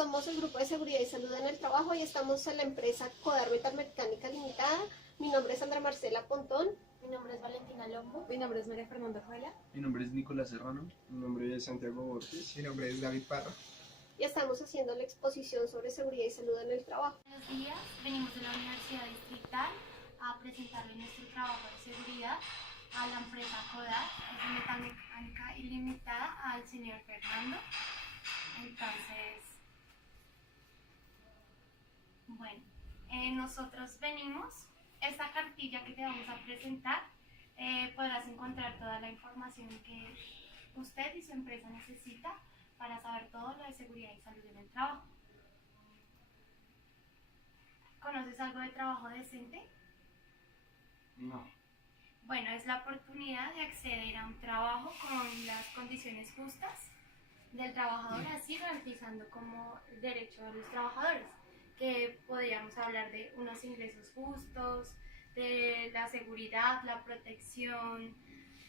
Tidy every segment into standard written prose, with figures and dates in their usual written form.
Somos el Grupo de Seguridad y Salud en el Trabajo y estamos en la empresa Codar Metalmecánica Limitada. Mi nombre es Sandra Marcela Pontón. Mi nombre es Valentina Lombo. Mi nombre es María Fernanda Juela. Mi nombre es Nicolás Serrano. Mi nombre es Santiago Borges. Mi nombre es David Parra. Y estamos haciendo la exposición sobre seguridad y salud en el trabajo. Buenos días, venimos de la Universidad Distrital a presentarle nuestro trabajo de seguridad a la empresa Codar, es Metalmecánica Ilimitada, al señor Fernando. Entonces, bueno, nosotros venimos, esta cartilla que te vamos a presentar, podrás encontrar toda la información que usted y su empresa necesita para saber todo lo de seguridad y salud en el trabajo. ¿Conoces algo de trabajo decente? No. Bueno, es la oportunidad de acceder a un trabajo con las condiciones justas del trabajador, así garantizando como derecho a los trabajadores, que podríamos hablar de unos ingresos justos, de la seguridad, la protección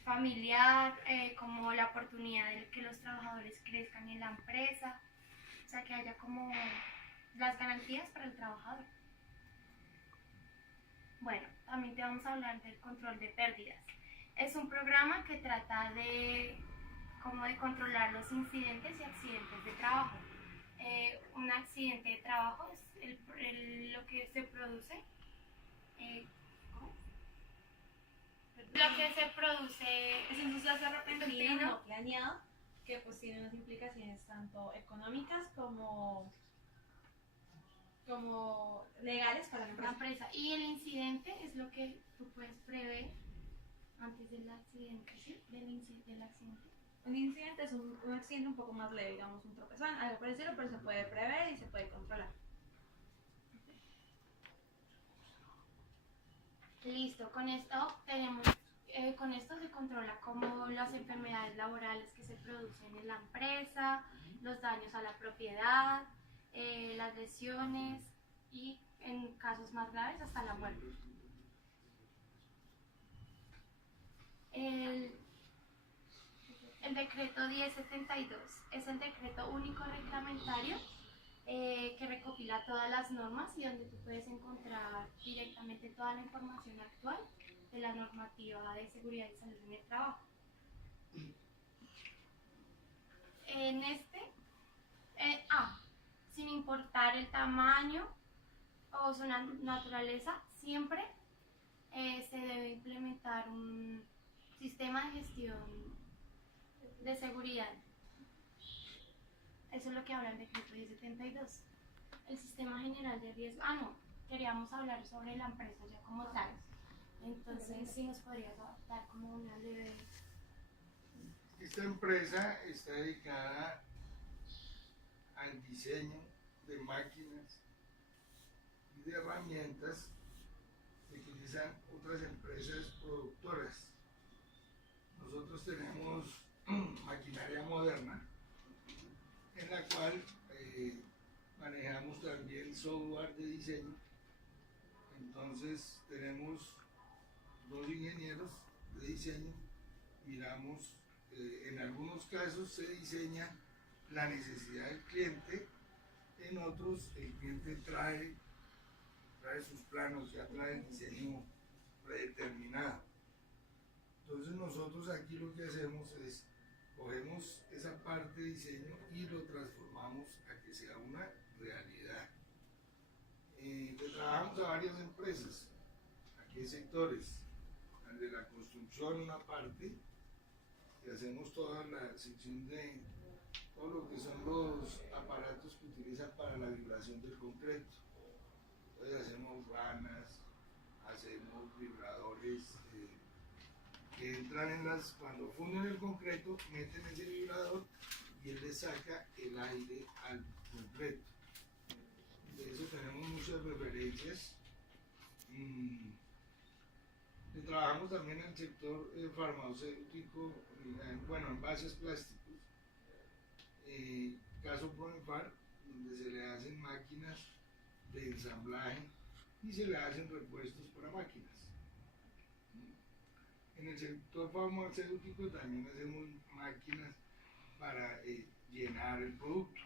familiar, como la oportunidad de que los trabajadores crezcan en la empresa, o sea, que haya como las garantías para el trabajador. Bueno, también te vamos a hablar del control de pérdidas. Es un programa que trata de controlar los incidentes y accidentes de trabajo. Un accidente de trabajo es lo que se produce. Lo que se produce es un suceso repentino, No planeado, que pues tiene unas implicaciones tanto económicas como legales para la la empresa. empresa. Y el incidente es lo que tú puedes prever antes del accidente, ¿sí? Del accidente. Un incidente es un accidente un poco más leve, digamos un tropezón, algo parecido, pero se puede prever y se puede controlar. Listo, con esto se controla como las enfermedades laborales que se producen en la empresa, los daños a la propiedad, las lesiones y en casos más graves hasta la muerte. El decreto 1072 es el decreto único reglamentario que recopila todas las normas y donde tú puedes encontrar directamente toda la información actual de la normativa de seguridad y salud en el trabajo. En sin importar el tamaño o su naturaleza, siempre se debe implementar un sistema de gestión de seguridad. Eso es lo que habla el decreto 1072. El sistema general de riesgo. Queríamos hablar sobre la empresa ya como tal. Entonces, si nos podrías dar como una leve... Esta empresa está dedicada al diseño de máquinas y de herramientas que utilizan otras empresas productoras. Nosotros tenemos maquinaria moderna en la cual manejamos también software de diseño. Entonces tenemos dos ingenieros de diseño, miramos, en algunos casos se diseña la necesidad del cliente, en otros el cliente trae sus planos, ya trae el diseño predeterminado. Entonces nosotros aquí lo que hacemos es cogemos esa parte de diseño y lo transformamos a que sea una realidad. Le trabajamos a varias empresas, aquí hay sectores, al de la construcción una parte, y hacemos toda la sección de todo lo que son los aparatos que utilizan para la vibración del concreto. Entonces hacemos vanas, hacemos vibradores, que entran cuando funden el concreto, meten ese vibrador y él le saca el aire al concreto. De eso tenemos muchas referencias. Trabajamos también en el sector farmacéutico, envases plásticos. Caso Pronefar, donde se le hacen máquinas de ensamblaje y se le hacen repuestos para máquinas. En el sector farmacéutico también hacemos máquinas para llenar el producto.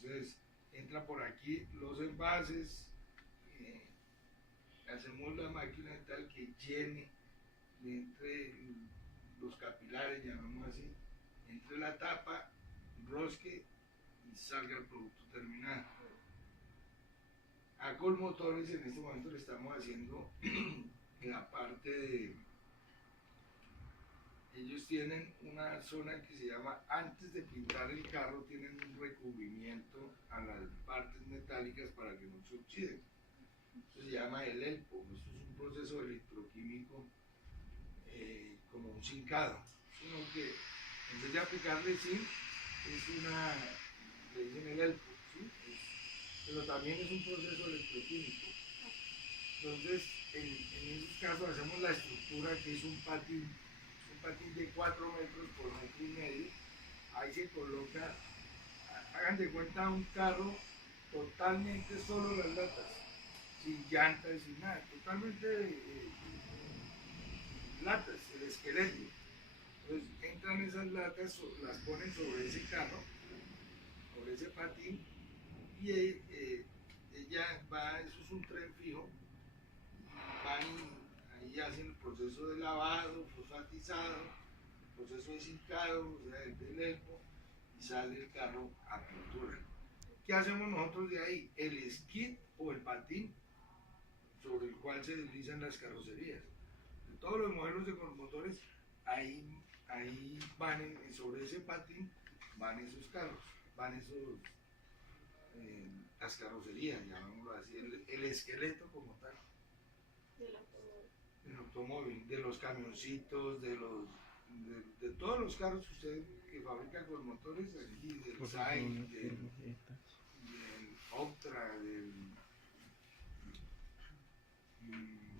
Entonces entra por aquí los envases, hacemos la máquina de tal que llene entre los capilares, llamamos así, entre la tapa, rosque y salga el producto terminado. A Colmotores en este momento le estamos haciendo la parte de... Ellos tienen una zona que se llama, antes de pintar el carro, tienen un recubrimiento a las partes metálicas para que no se oxiden. Esto se llama el ELPO. Esto es un proceso electroquímico como un zincado, sino que en vez de aplicarle zinc, le dicen el ELPO, ¿sí? Pero también es un proceso electroquímico. Entonces, en esos casos hacemos la estructura que es un patín de 4 metros por 1,5 metros. Ahí se coloca, hagan de cuenta un carro totalmente solo las latas, sin llantas, sin nada, totalmente latas, el esqueleto. Entonces entran esas latas, las ponen sobre ese carro, sobre ese patín, y ella va, eso es un tren fijo, van ahí hacen el proceso de lavado, fosfatizado, el proceso de zincado, o sea, el ELPO, y sale el carro a pintura. ¿Qué hacemos nosotros de ahí? El skid o el patín sobre el cual se deslizan las carrocerías. En todos los modelos de motores, ahí van, sobre ese patín van esos carros, van esos, las carrocerías, llamémoslo así, el esqueleto como tal. Del automóvil, de los camioncitos, de todos los carros que fabrican con motores, aquí, del SAI, del Optra,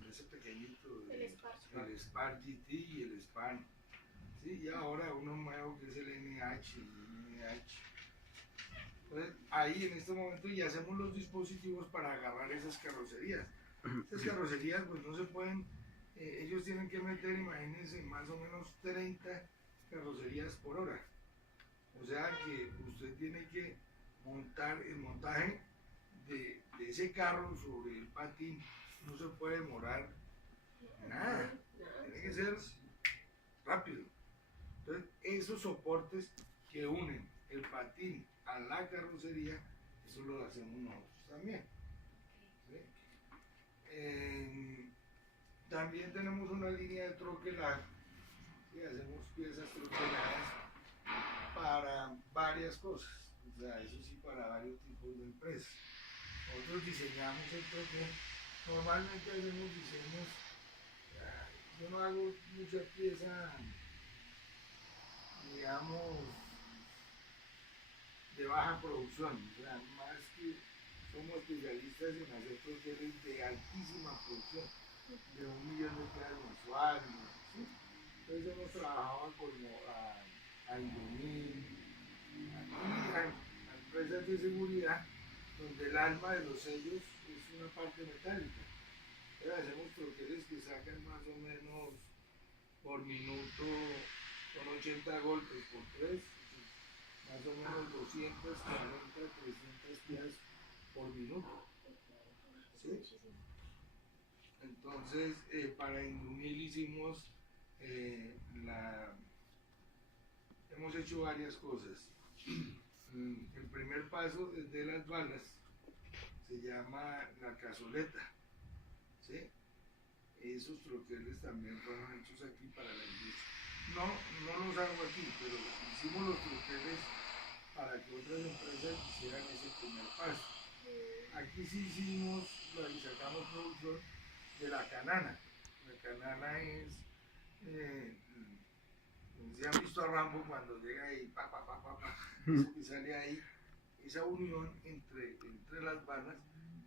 ese pequeñito, el Spark GT y el Span. Sí, y ahora uno nuevo que es el NH. Entonces, ahí en este momento ya hacemos los dispositivos para agarrar esas carrocerías. Estas carrocerías pues no se pueden, ellos tienen que meter, imagínense, más o menos 30 carrocerías por hora. O sea que usted tiene que montar el montaje de ese carro sobre el patín, no se puede demorar nada, tiene que ser rápido. Entonces esos soportes que unen el patín a la carrocería, eso lo hacemos nosotros también. ¿Sí? También tenemos una línea de troquelaje y hacemos piezas troqueladas para varias cosas, o sea, eso sí, para varios tipos de empresas. Nosotros diseñamos el troquel, normalmente hacemos diseños, yo no hago mucha pieza, digamos, de baja producción, o sea, más que somos especialistas en hacer troqueles de altísima producción, de 1 millón de piezas mensuales, ¿sí? Entonces hemos trabajado a Indomil, a empresas de seguridad, donde el alma de los sellos es una parte metálica. Entonces hacemos troqueles que sacan más o menos por minuto, con 80 golpes por 3, más o menos 240, 300 piezas por minuto. ¿Sí? Entonces, para Indumil hicimos, hemos hecho varias cosas. El primer paso de las balas se llama la cazoleta, ¿sí? Esos troqueles también fueron hechos aquí para la industria. No los hago aquí, pero hicimos los troqueles para que otras empresas hicieran ese primer paso. Aquí sí hicimos, y sacamos producción de la canana. La canana es, si han visto a Rambo cuando llega ahí, eso que sale ahí, esa unión entre las balas,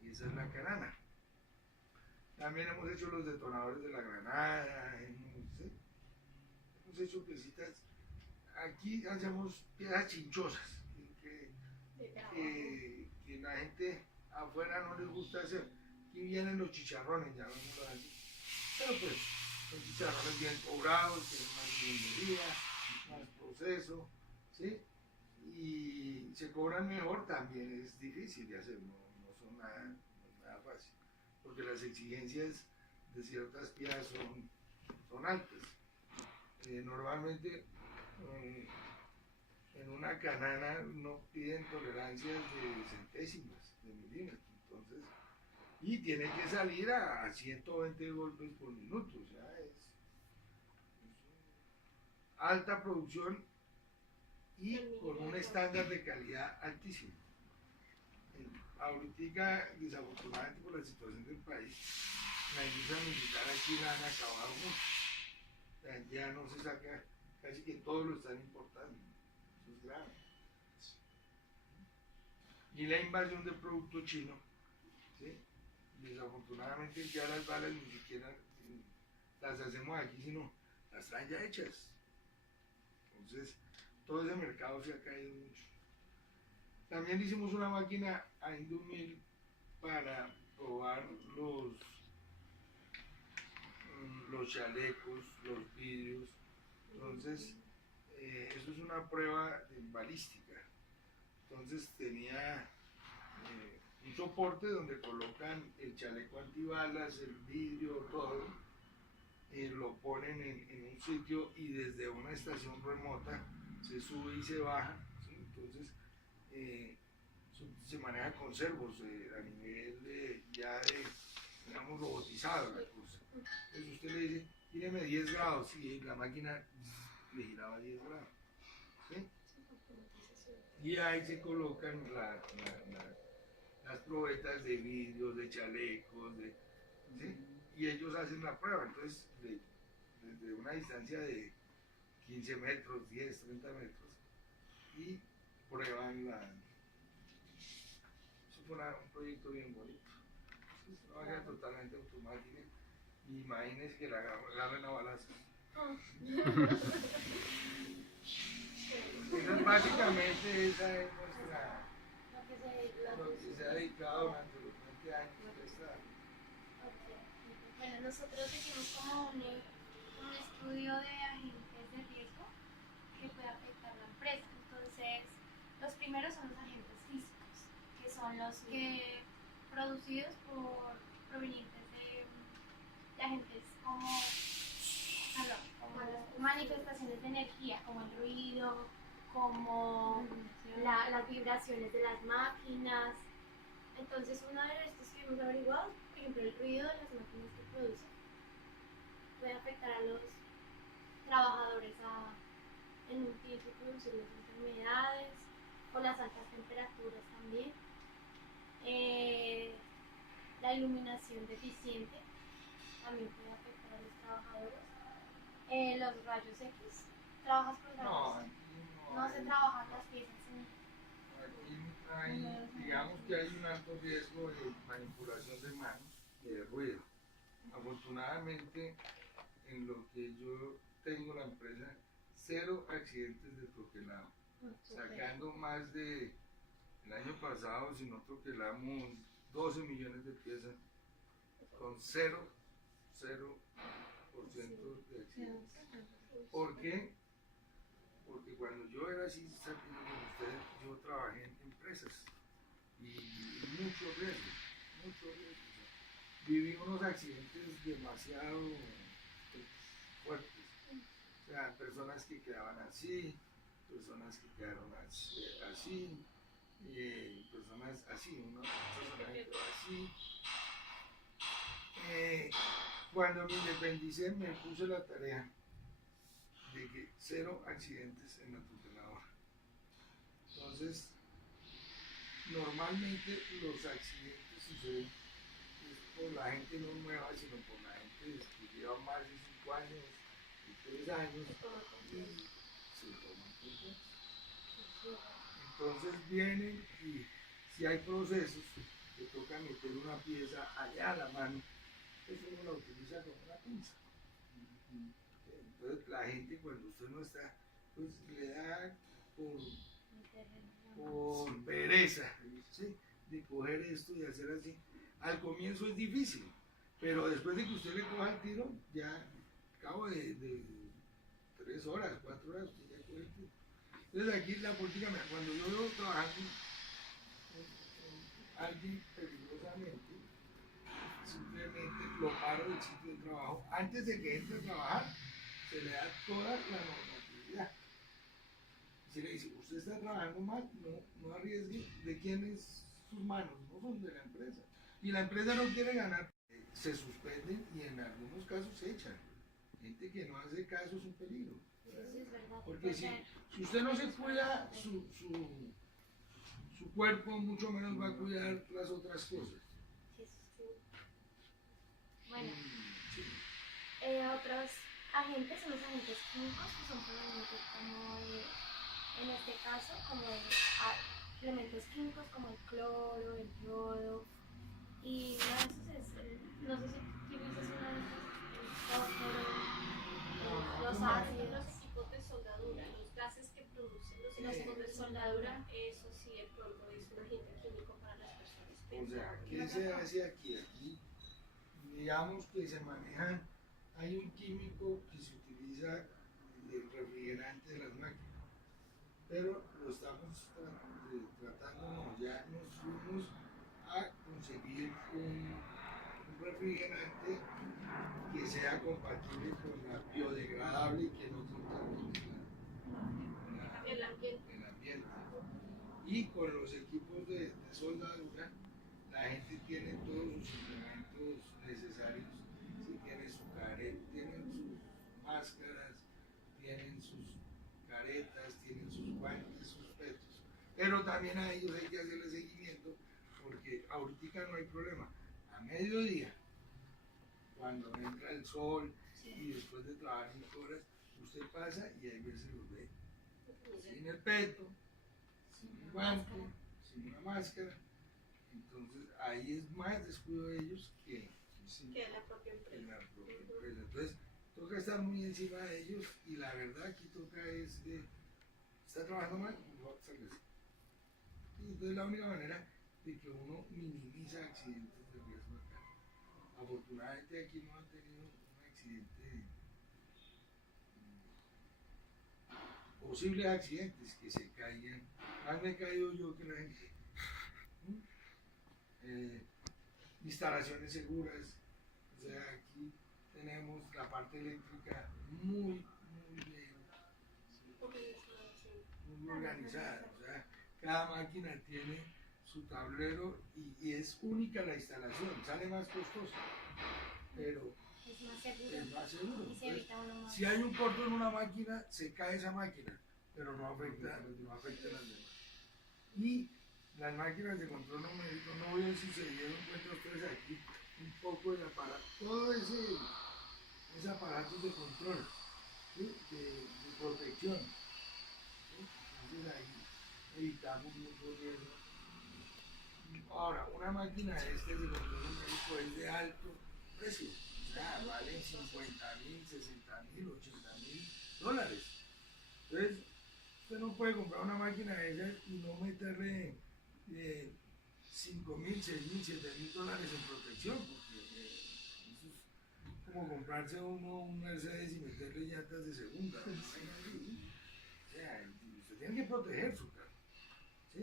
y esa es la canana. También hemos hecho los detonadores de la granada, hemos hecho piecitas. Aquí hacemos piezas chinchosas, que la gente afuera no les gusta hacer. Aquí vienen los chicharrones, ya vemos así. Pero pues, son chicharrones bien cobrados, tienen más ingeniería, más proceso, ¿sí? y se cobran mejor, también es difícil de hacer, no son nada fácil, porque las exigencias de ciertas piezas son altas. Normalmente en una canana no piden tolerancias de centésimas de milímetros, entonces, y tiene que salir a 120 golpes por minuto, o sea, es alta producción y con un estándar de calidad altísimo. Ahorita, desafortunadamente por la situación del país, la industria militar aquí la han acabado mucho. O sea, ya no se saca, casi que todo lo están importando. Eso es grave. Y la invasión del producto chino, ¿sí? Desafortunadamente ya las balas ni siquiera las hacemos aquí, sino las traen ya hechas. Entonces, todo ese mercado se ha caído mucho. También hicimos una máquina a Indumil para probar los chalecos, los vidrios. Entonces, eso es una prueba de balística. Entonces tenía un soporte donde colocan el chaleco antibalas, el vidrio, todo. Lo ponen en un sitio y desde una estación remota se sube y se baja, ¿sí? Entonces se maneja con servos a nivel digamos, robotizado la cosa. Entonces usted le dice, tíreme 10 grados y la máquina le giraba 10 grados, ¿sí? Y ahí se colocan las probetas de vidrios, de chalecos, ¿sí? Y ellos hacen la prueba, entonces desde una distancia de 15 metros, 10, 30 metros, y prueban eso fue un proyecto bien bonito. Es una máquina totalmente automática, y imagínense que la agarren a balazos. Entonces, básicamente esa es lo que se ha dedicado durante los 20 años de esta. Bueno, nosotros hicimos como un estudio de agentes de riesgo que puede afectar la empresa. Entonces, los primeros son los agentes físicos, que son los que producidos provenientes de agentes como manifestaciones de energía, como el ruido, como las vibraciones de las máquinas. Entonces, uno de estos que hemos averiguado, por ejemplo, el ruido de las máquinas que producen puede afectar a los trabajadores en un tiempo producir las enfermedades o las altas temperaturas también. La iluminación deficiente también puede afectar a los trabajadores. Los rayos X, ¿trabajas con rayos? No, aquí No se trabajan las piezas aquí digamos que hay un alto riesgo de manipulación de manos y de ruido. Afortunadamente, en lo que yo tengo la empresa, 0 accidentes de troquelado, sacando más de, el año pasado, si no troquelamos 12 millones de piezas, con 0% de accidentes. ¿Por qué? Porque cuando yo era así, con ustedes, yo trabajé en empresas y mucho riesgo. O sea, viví unos accidentes demasiado fuertes. O sea, personas que quedaban así, personas que quedaron así, personas así, una persona que quedó así. Cuando me independicé me puse la tarea de que 0 accidentes en la tuteladora. Entonces, normalmente los accidentes suceden por la gente no nueva, sino por la gente que lleva más de 5 años y 3 años y se toman cuenta. Entonces vienen y si hay procesos que toca meter una pieza allá a la mano, eso uno la utiliza como una pinza. Entonces la gente cuando usted no está, pues le da por pereza, ¿sí? De coger esto y hacer así. Al comienzo es difícil, pero después de que usted le coja el tiro, ya al cabo de 3 horas, 4 horas, usted ya coge el tiro. Entonces aquí la política, cuando yo veo trabajando con alguien peligrosamente, simplemente lo paro del sitio de trabajo. Antes de que entre a trabajar, se le da toda la normatividad. Se le dice, usted está trabajando mal, no arriesgue. ¿De quién es sus manos? No son de la empresa. Y la empresa no quiere ganar, se suspenden y en algunos casos se echan. Gente que no hace caso es un peligro. Eso es verdad. Porque si usted no se cuida su cuerpo, mucho menos va a cuidar las otras cosas. Sí, sí. Bueno, Sí. Otros agentes son los agentes químicos, que son provenientes como en este caso, como de elementos químicos como el cloro, el yodo, y uno de esos es, no sé si utilizas una de estas, el fósforo, los ácidos. Los equipos de soldadura, los gases que producen los equipos de soldadura, eso sí de pronto es un agente químico para las personas. O sea, ¿qué se hace aquí? Aquí, digamos que se manejan, hay un químico que se utiliza el refrigerante de las máquinas, pero lo estamos tratando, no, ya nos fuimos a conseguir un refrigerante que sea compatible con la biodegradable y que no contamine El ambiente. el ambiente. Y con los equipos de soldadura, la gente tiene todos sus implementos necesarios. Sí, tienen su careta, tienen sus máscaras, tienen sus caretas, tienen sus guantes, sus petos. Pero también a ellos hay que hacerle seguimiento porque ahorita no hay problema. A mediodía, cuando entra el sol y después de trabajar 5 horas, usted pasa y hay veces los ve sin el peto, sin un guante, sin una máscara. Entonces ahí es más descuido de ellos que Que la propia empresa. la propia empresa. Entonces toca estar muy encima de ellos y la verdad aquí toca es está trabajando mal, no sálgase. Y entonces la única manera de que uno minimiza accidentes de riesgo acá. Afortunadamente aquí no han tenido un accidente, posibles accidentes que se caigan. Más me he caído yo que la gente. Instalaciones seguras, o sea, aquí tenemos la parte eléctrica muy bien, muy organizada, o sea, cada máquina tiene su tablero y es única la instalación, sale más costosa, pero Es más seguro. es más seguro. Y se evita uno más. Si hay un corto en una máquina, se cae esa máquina, pero no afecta a las demás. Y las máquinas de control numérico, no sé si se dieron cuenta ustedes aquí, un poco del aparato, todo ese aparato de control, ¿sí? de protección. ¿Sí? Entonces ahí evitamos mucho riesgo. Ahora, una máquina de control numérico es de alto precio, o sea, valen 50.000, 60.000, 80.000 dólares. Entonces, usted no puede comprar una máquina de esas y no meterle 5.000, 6.000, 7.000 dólares en protección, porque eso es como comprarse un Mercedes y meterle llantas de segunda. ¿No? O sea, usted tiene que proteger su carro. ¿Sí?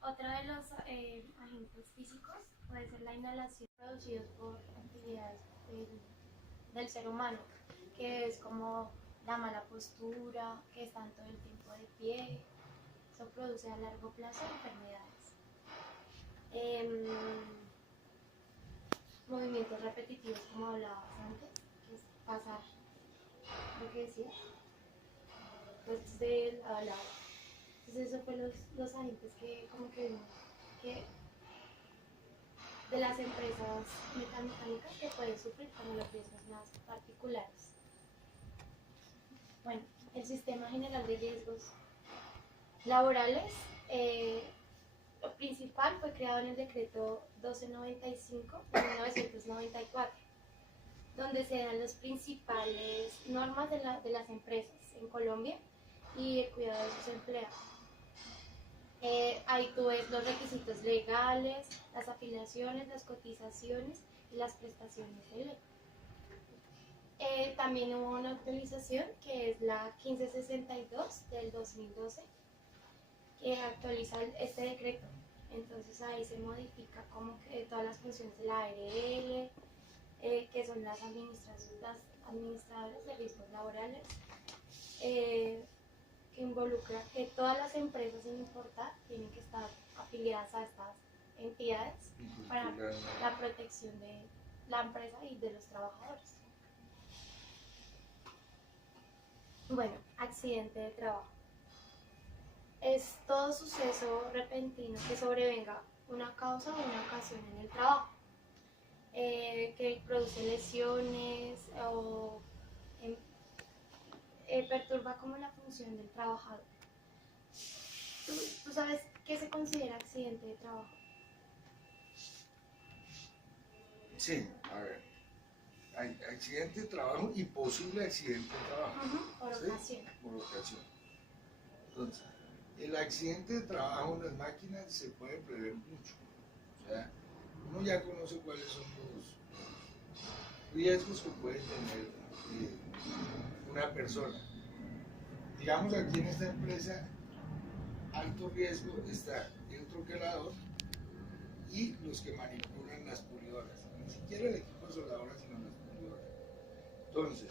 Otro de los agentes físicos puede ser la inhalación producidos por actividades del ser humano, que es como la mala postura, que están todo el tiempo de pie. Eso produce a largo plazo enfermedades. Movimientos repetitivos, como hablabas antes, que es pasar lo que decías, pues de lado a lado. Entonces eso fue los agentes que como que vimos que de las empresas mecánicas que pueden sufrir como los riesgos más particulares. Bueno, el Sistema General de Riesgos Laborales, lo principal fue creado en el decreto 1295 de 1994, donde se dan las principales normas de las empresas en Colombia y el cuidado de sus empleados. Ahí tú ves los requisitos legales, las afiliaciones, las cotizaciones y las prestaciones de ley. También hubo una actualización que es la 1562 del 2012 que actualiza este decreto. Entonces ahí se modifica como que todas las funciones de la ARL, que son las administradoras de riesgos laborales, que involucra que todas las empresas sin importar tienen que estar afiliadas a estas entidades para la protección de la empresa y de los trabajadores. Bueno, accidente de trabajo. Es todo suceso repentino que sobrevenga una causa o una ocasión en el trabajo, que produce lesiones o perturba como la función del trabajador. ¿Tú sabes qué se considera accidente de trabajo? Sí, a ver. Hay accidente de trabajo y posible accidente de trabajo. Por ¿sí? ocasión. Por ocasión. Entonces, el accidente de trabajo en las máquinas se puede prever mucho. O sea, uno ya conoce cuáles son los riesgos que puede tener una persona. Digamos, aquí en esta empresa, alto riesgo está el troquelador y los que manipulan las pulidoras. Ni siquiera el equipo de soldadoras, sino las pulidoras. Entonces,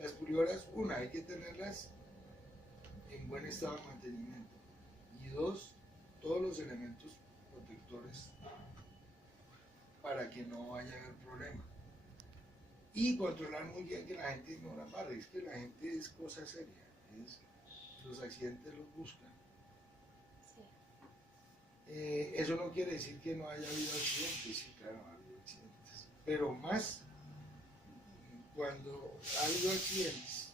las pulidoras, una, hay que tenerlas en buen estado de mantenimiento. Y dos, todos los elementos protectores para que no vaya a haber problema. Y controlar muy bien que la gente no la amarre. Es que la gente es cosa seria. Los accidentes los buscan. Sí. Eso no quiere decir que no haya habido accidentes. Sí, claro, ha habido accidentes. Pero más cuando ha habido accidentes,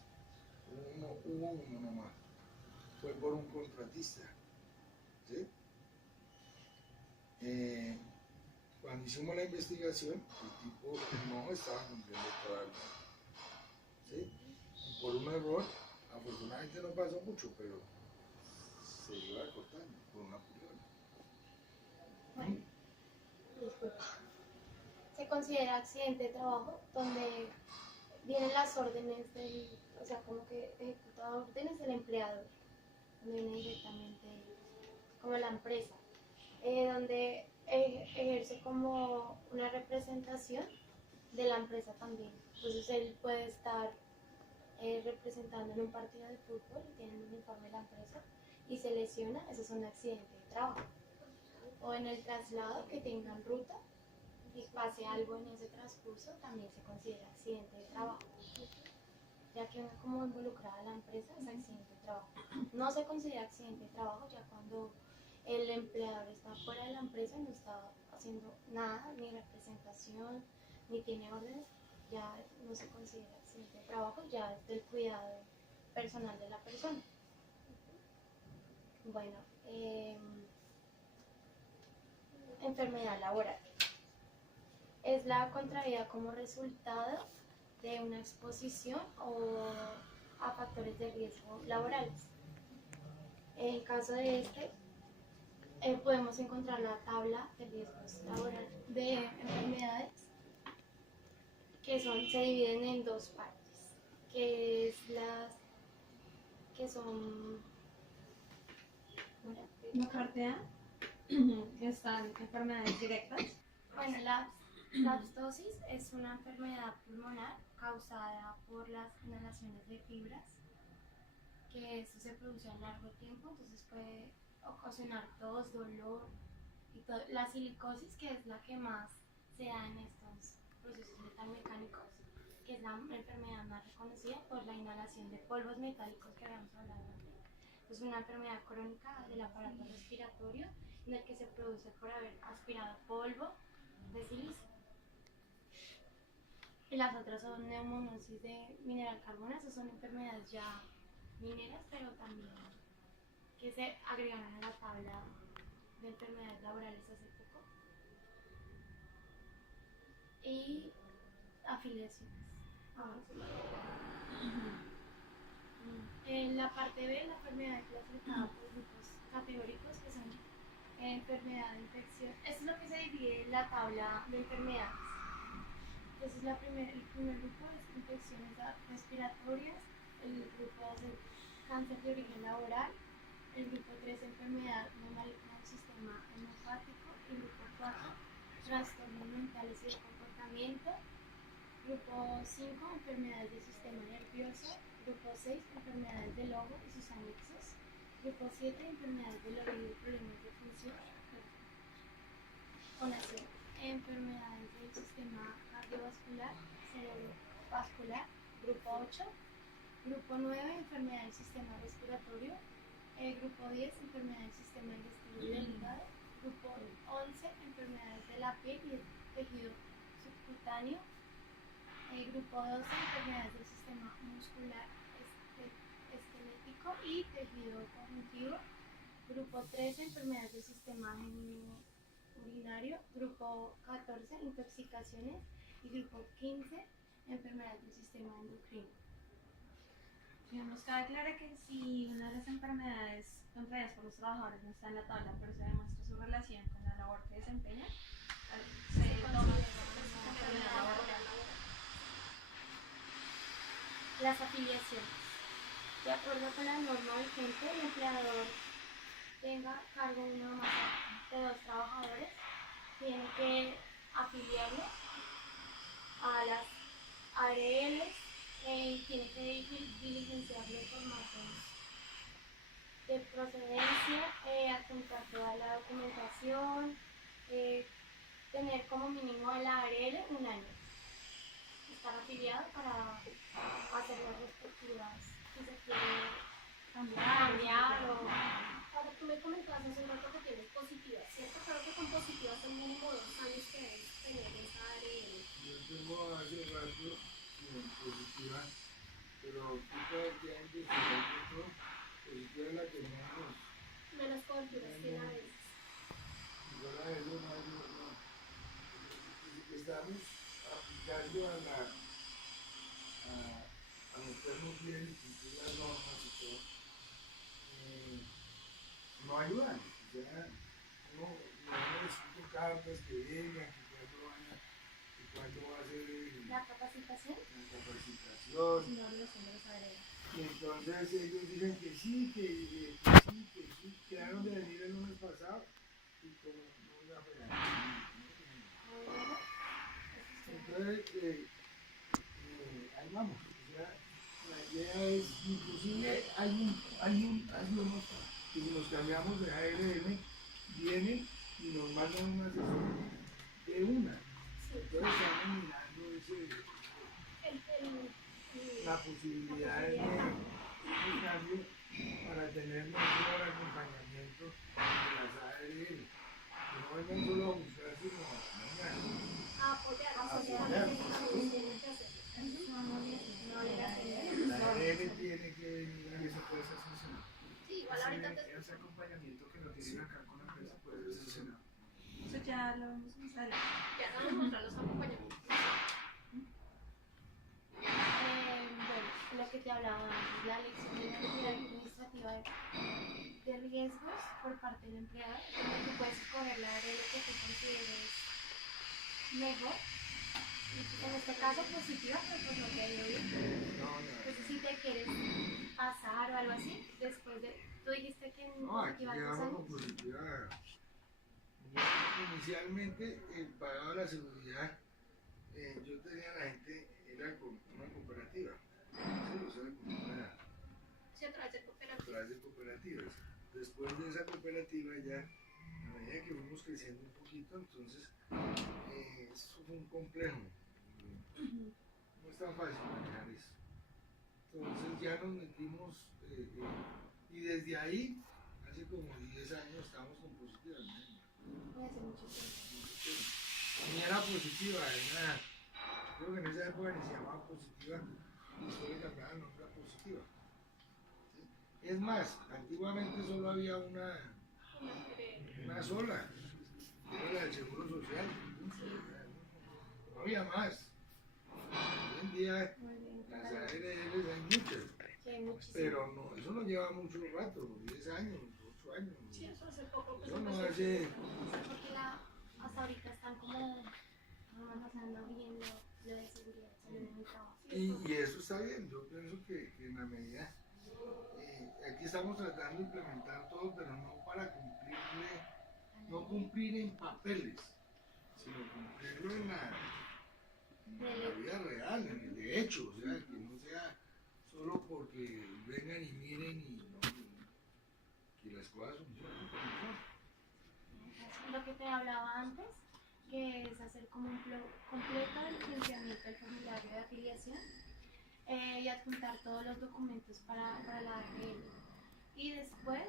hubo uno nomás. Fue por un contratista. ¿Sí? Cuando hicimos la investigación, el tipo no estaba cumpliendo toda la ley. ¿Sí? Y por un error, afortunadamente no pasó mucho, pero se iba cortando por una pulgada. Bueno, disculpa. Se considera accidente de trabajo donde vienen las órdenes del, o sea, como que ejecuta órdenes del empleador, donde viene directamente como la empresa, donde ejerce como una representación de la empresa también. Entonces él puede estar representando en un partido de fútbol y tiene un uniforme de la empresa y se lesiona, eso es un accidente de trabajo. O en el traslado que tengan ruta y pase algo en ese transcurso, también se considera accidente de trabajo. Ya que como involucrada la empresa es accidente de trabajo. No se considera accidente de trabajo ya cuando el empleador está fuera de la empresa y no está haciendo nada, ni representación, ni tiene órdenes, ya no se considera accidente de trabajo, ya es del cuidado personal de la persona. Bueno, enfermedad laboral. Es la contraída como resultado de una exposición o a factores de riesgo laborales. En caso de este, podemos encontrar la tabla de riesgos laborales de enfermedades se dividen en dos partes, que es que son La parte A están enfermedades directas. bueno, la ptosis es una enfermedad pulmonar causada por las inhalaciones de fibras, que esto se produce a largo tiempo, entonces puede ocasionar tos, dolor y todo. La silicosis, que es la que más se da en estos procesos metalmecánicos, que es la enfermedad más reconocida por la inhalación de polvos metálicos que habíamos hablado antes. Es una enfermedad crónica del aparato respiratorio en el que se produce por haber aspirado polvo de silicio. Y las otras son neumonosis de mineral carbonato, son enfermedades ya mineras, pero también que se agregaron a la tabla de enfermedades laborales hace poco. Y afiliaciones. En la parte B, la enfermedad clasificada por grupos categóricos, que son enfermedad de infección. Esto es lo que se divide en la tabla de enfermedades. Entonces el primer grupo es infecciones respiratorias, el grupo 2 es cáncer de origen laboral, el grupo 3 enfermedad no maligna del sistema hemofático, el grupo 4 trastornos mentales y de comportamiento, grupo 5 enfermedades del sistema nervioso, grupo 6 enfermedades del ojo y sus anexos, grupo 7 enfermedades del oído y problemas de función, fonación, enfermedades del sistema cardiovascular, cerebrovascular, grupo 8, grupo 9 enfermedades del sistema respiratorio, grupo 10 enfermedades del sistema digestivo y del hígado, grupo 11 enfermedades de la piel y del tejido subcutáneo, grupo 12 enfermedades del sistema muscular, esquelético y tejido conjuntivo, grupo 13 enfermedades del sistema urinario, grupo 14 intoxicaciones y grupo 15 enfermedades del sistema endocrino. Nos cabe claro que si una de las enfermedades contraídas por los trabajadores no está en la tabla, pero se demuestra su relación con la labor que desempeñan, se toma como enfermedad laboral. Las afiliaciones. De acuerdo con la norma vigente, el empleador tenga a cargo una masa de 2 trabajadores, tiene que afiliarlo a las ARLs y tiene que diligenciar los formatos de procedencia, adjuntar toda la documentación, tener como mínimo el ARL un año, estar afiliado para hacer las respectivas, si se quiere cambiar o... Ahora tú me comentabas hace un rato que tienes positivas, ¿cierto? Creo que con positivas son mínimo 2 años que debes tener esa ARL. Yo tengo hace rato positiva, pero tú todavía en todo, positiva la tenemos. Menos coberturas tiene a veces. Igual a eso no. Estamos aplicando a meternos bien y cumplir las normas y todo. No ayudan. O sea, no necesito cartas que vengan, que cuándo va a ser La capacitación. la capacitación. No lo son los ARL. Y entonces ellos dicen que sí, quedaron de venir el lunes pasado y como no la pegaron. Entonces, ahí vamos. O sea, la idea es, inclusive hay unos que si nos cambiamos de ARN, vienen y nos mandan un asesor de una. Entonces estamos mirando la posibilidad de un cambio para tener mejor acompañamiento de las ARN. Que no vengan solo a buscar, sino a Apoyar, también tienen que hacer. la ARN tiene que venir a eso puede ser sancionado. Sí, igual ahorita te... Ese acompañamiento que no tienen acá con la empresa puede ser sancionado. Eso ya lo vamos a usar. Ya vamos a mostrar los acompañamientos. Bueno, lo que te hablaba antes, la lección de la actividad administrativa de riesgos por parte del empleador, donde tú puedes escoger la área que tú consideres mejor. En este caso positiva, pero pues no te ha ido bien. Entonces si te quieres pasar o algo así, después de... Tú dijiste que en No, aquí positiva 2 quedamos años. con positiva. Inicialmente, el pagado de la seguridad, yo tenía a la gente, era con una cooperativa. Sí, o sea, con una Sí, a través de cooperativas. través de cooperativas. Después de esa cooperativa ya, a medida que fuimos creciendo un poquito, entonces, eso fue un complejo. No es tan fácil manejar eso. Entonces ya nos metimos, y desde ahí, hace como 10 años, estamos con positiva. Hace mucho tiempo. A mí era positiva, creo que en esa época ni se llamaba positiva, después le cambiaron el nombre a positiva. ¿Sí? Es más, antiguamente solo había una sola, que era la del Seguro Social. No había más. Hoy en día las ARLs hay muchas, Que hay muchísimo. pero no, eso no lleva mucho rato, 10 años, 8 años. Sí, eso hace poco que Eso se no empezó. hace... Porque hasta ahorita están como pasando bien lo de seguridad y salud en el trabajo. Y eso está bien, yo pienso que en la medida, aquí estamos tratando de implementar todo, pero no para no cumplir en papeles, sino cumplirlo en la vida real, en el hecho, o sea, que no sea solo porque vengan y miren y no, que las cosas funcionen como son. Lo que te hablaba antes, que es hacer como un completo del planteamiento del formulario de afiliación y adjuntar todos los documentos para la ARL. Y después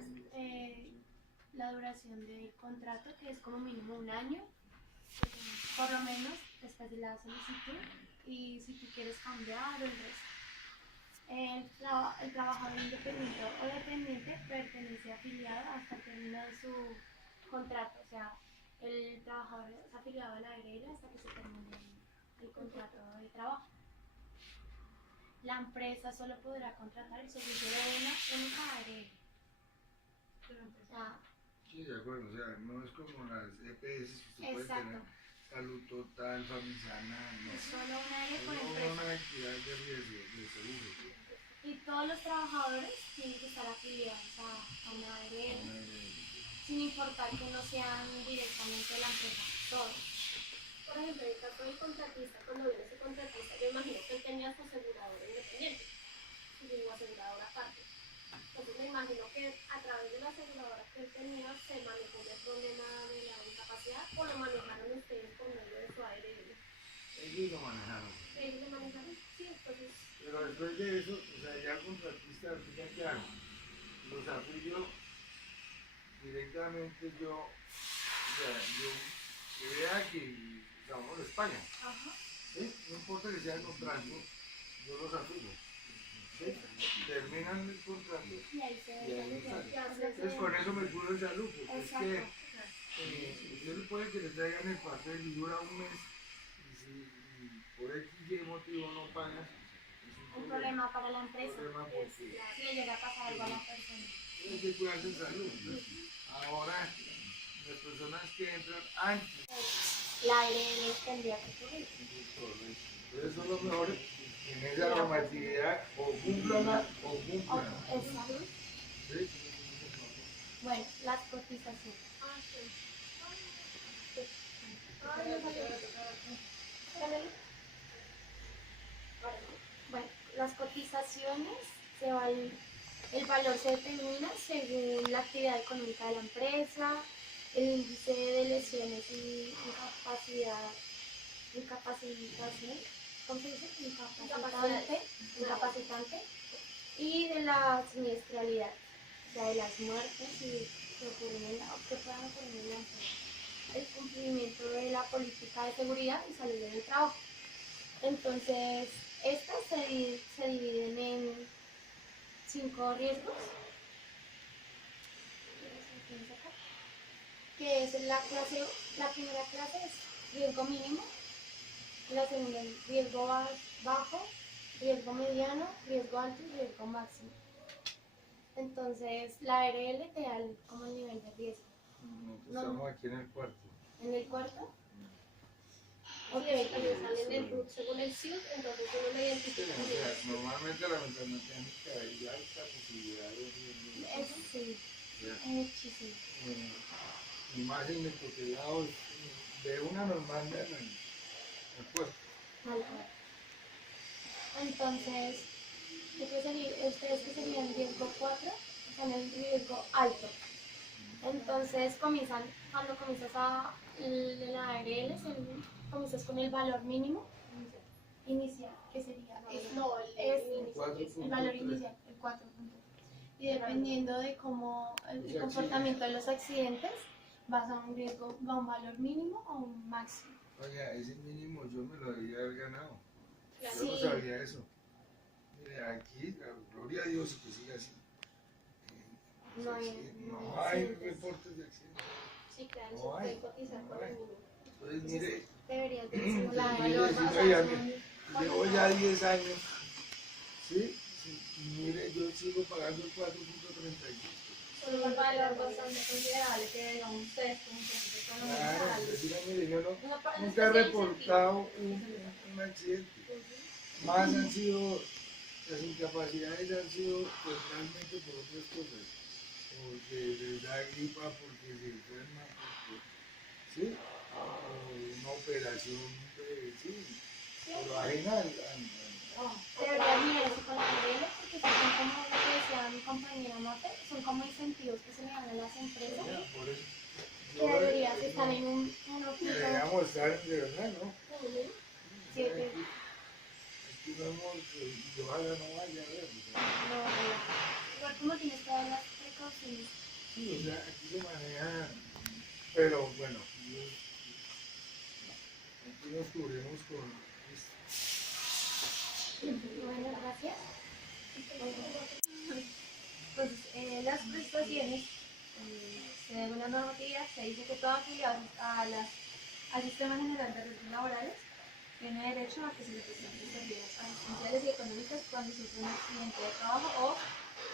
la duración del contrato, que es como mínimo un año, por lo menos después de la solicitud, y si tú quieres cambiar o el resto. El trabajador independiente o dependiente pertenece afiliado hasta el término de su contrato, o sea, el trabajador es afiliado a la ARL hasta que se termine el contrato de trabajo. La empresa solo podrá contratar el servicio de una única ARL. O sea, Sí, de acuerdo, o sea, no es como las EPS que usted puede exacto. tener salud total, Famisana, no. Es solo una ARL por Es empresa. una entidad de riesgo, de seguro. Y todos los trabajadores tienen que estar afiliados a una ARL, sin importar que no sean directamente de la empresa, todos. Por ejemplo, en el caso del contratista, cuando viene ese contratista, yo imagino que él tenía su aseguradora independiente y su aseguradora aparte. Entonces me imagino que a través de la aseguradora que él tenía se manejó el problema de la discapacidad o lo manejaron ustedes por medio de su ARL. Ellos lo manejaron. ¿Ellos lo manejaron? Sí, entonces. Pero después de eso, o sea, ya el contratista, ¿ya qué hago? Los afilio directamente yo, o sea, yo que vea que estamos de España, Ajá. ¿sí? No importa que sea el contrato, yo los afilio, ¿sí? Terminan el contrato Y ahí se y ahí ve. sale. Entonces con eso me curo de salud, porque es que usted puede que le traigan el papel y dura un mes, y si por X motivo no pagas, es Un problema para la empresa. problema porque Si le llega a pasar algo a la persona. tiene que cuidarse en salud. Ahora, las personas que entran antes, La ARL tendría que cubrir. entonces son los mejores en esa normatividad, o cúmplanla o cúmplanla. Exacto. ¿Sí? Bueno, las cotizaciones. Bueno, las cotizaciones el valor se determina según la actividad económica de la empresa, el índice de lesiones y incapacitación, ¿cómo se dice? Incapacitante y de la siniestralidad, o sea, de las muertes que puedan ocurrir en la empresa, el cumplimiento de la política de seguridad y salud en el trabajo. Entonces, estas se dividen en 5 riesgos, que es la primera clase es riesgo mínimo, la segunda es riesgo bajo, riesgo mediano, riesgo alto y riesgo máximo. Entonces, la ARL te da como el nivel de riesgo. Estamos aquí en el cuarto. ¿En el cuarto? Ok, ellos salen del RUT según el CIUT, entonces uno le identifica. Sí, o sea, normalmente la mecánica hay alta posibilidad de riesgo. Eso sí, Ya. muchísimo. Y más en el cotidiano de una normal en el puerto. Mal cual. Entonces, ustedes que serían riesgo 4, están en riesgo alto. Entonces, cuando comienzas en la ARL, comienzas con el valor mínimo inicial, que sería el valor inicial, el 4. Y dependiendo de cómo el comportamiento de los accidentes, vas a un valor mínimo o un máximo. Oiga, ese mínimo yo me lo debía haber ganado. Yo Sí. no sabía eso. Mire, aquí, gloria a Dios que siga así. No hay accidentes. reportes de accidentes. Sí, claro, No se puede hay, cotizar no por el hay. mínimo. Entonces, mire, Deberías de simular mire, valor, si o no, sea, ya son- llevo ya 10 años, ¿sí? Sí, y mire, yo sigo pagando el 4.35. Solo va a pagar bastante considerable que digamos ustedes como centros Claro, económicos. decirle, mire, yo no, No, para nunca he ese reportado sentido. un accidente. Más han sido, las incapacidades han sido totalmente por otras cosas. Porque les da gripa, porque se enferman, porque, ¿sí? O una operación, sí, pero ajena Debería alinearse con la regla porque son como lo que decía mi compañera Mate, son como incentivos que se le dan a las empresas por eso. que deberías estar en un punto. Deberíamos estar de verdad, ¿no? Sí, Aquí no hemos, y ojalá no vaya a ver, o sea, igual como tienes todas las precauciones. sí, o sea, aquí se maneja, pero bueno, aquí nos cubrimos con esto. Bueno, gracias. Entonces, las prestaciones, según la normatividad, se dice que todo afiliado al Sistema General de Riesgos Laborales tiene derecho a que se le presten prestaciones asistenciales y económicas cuando sufre un accidente de trabajo o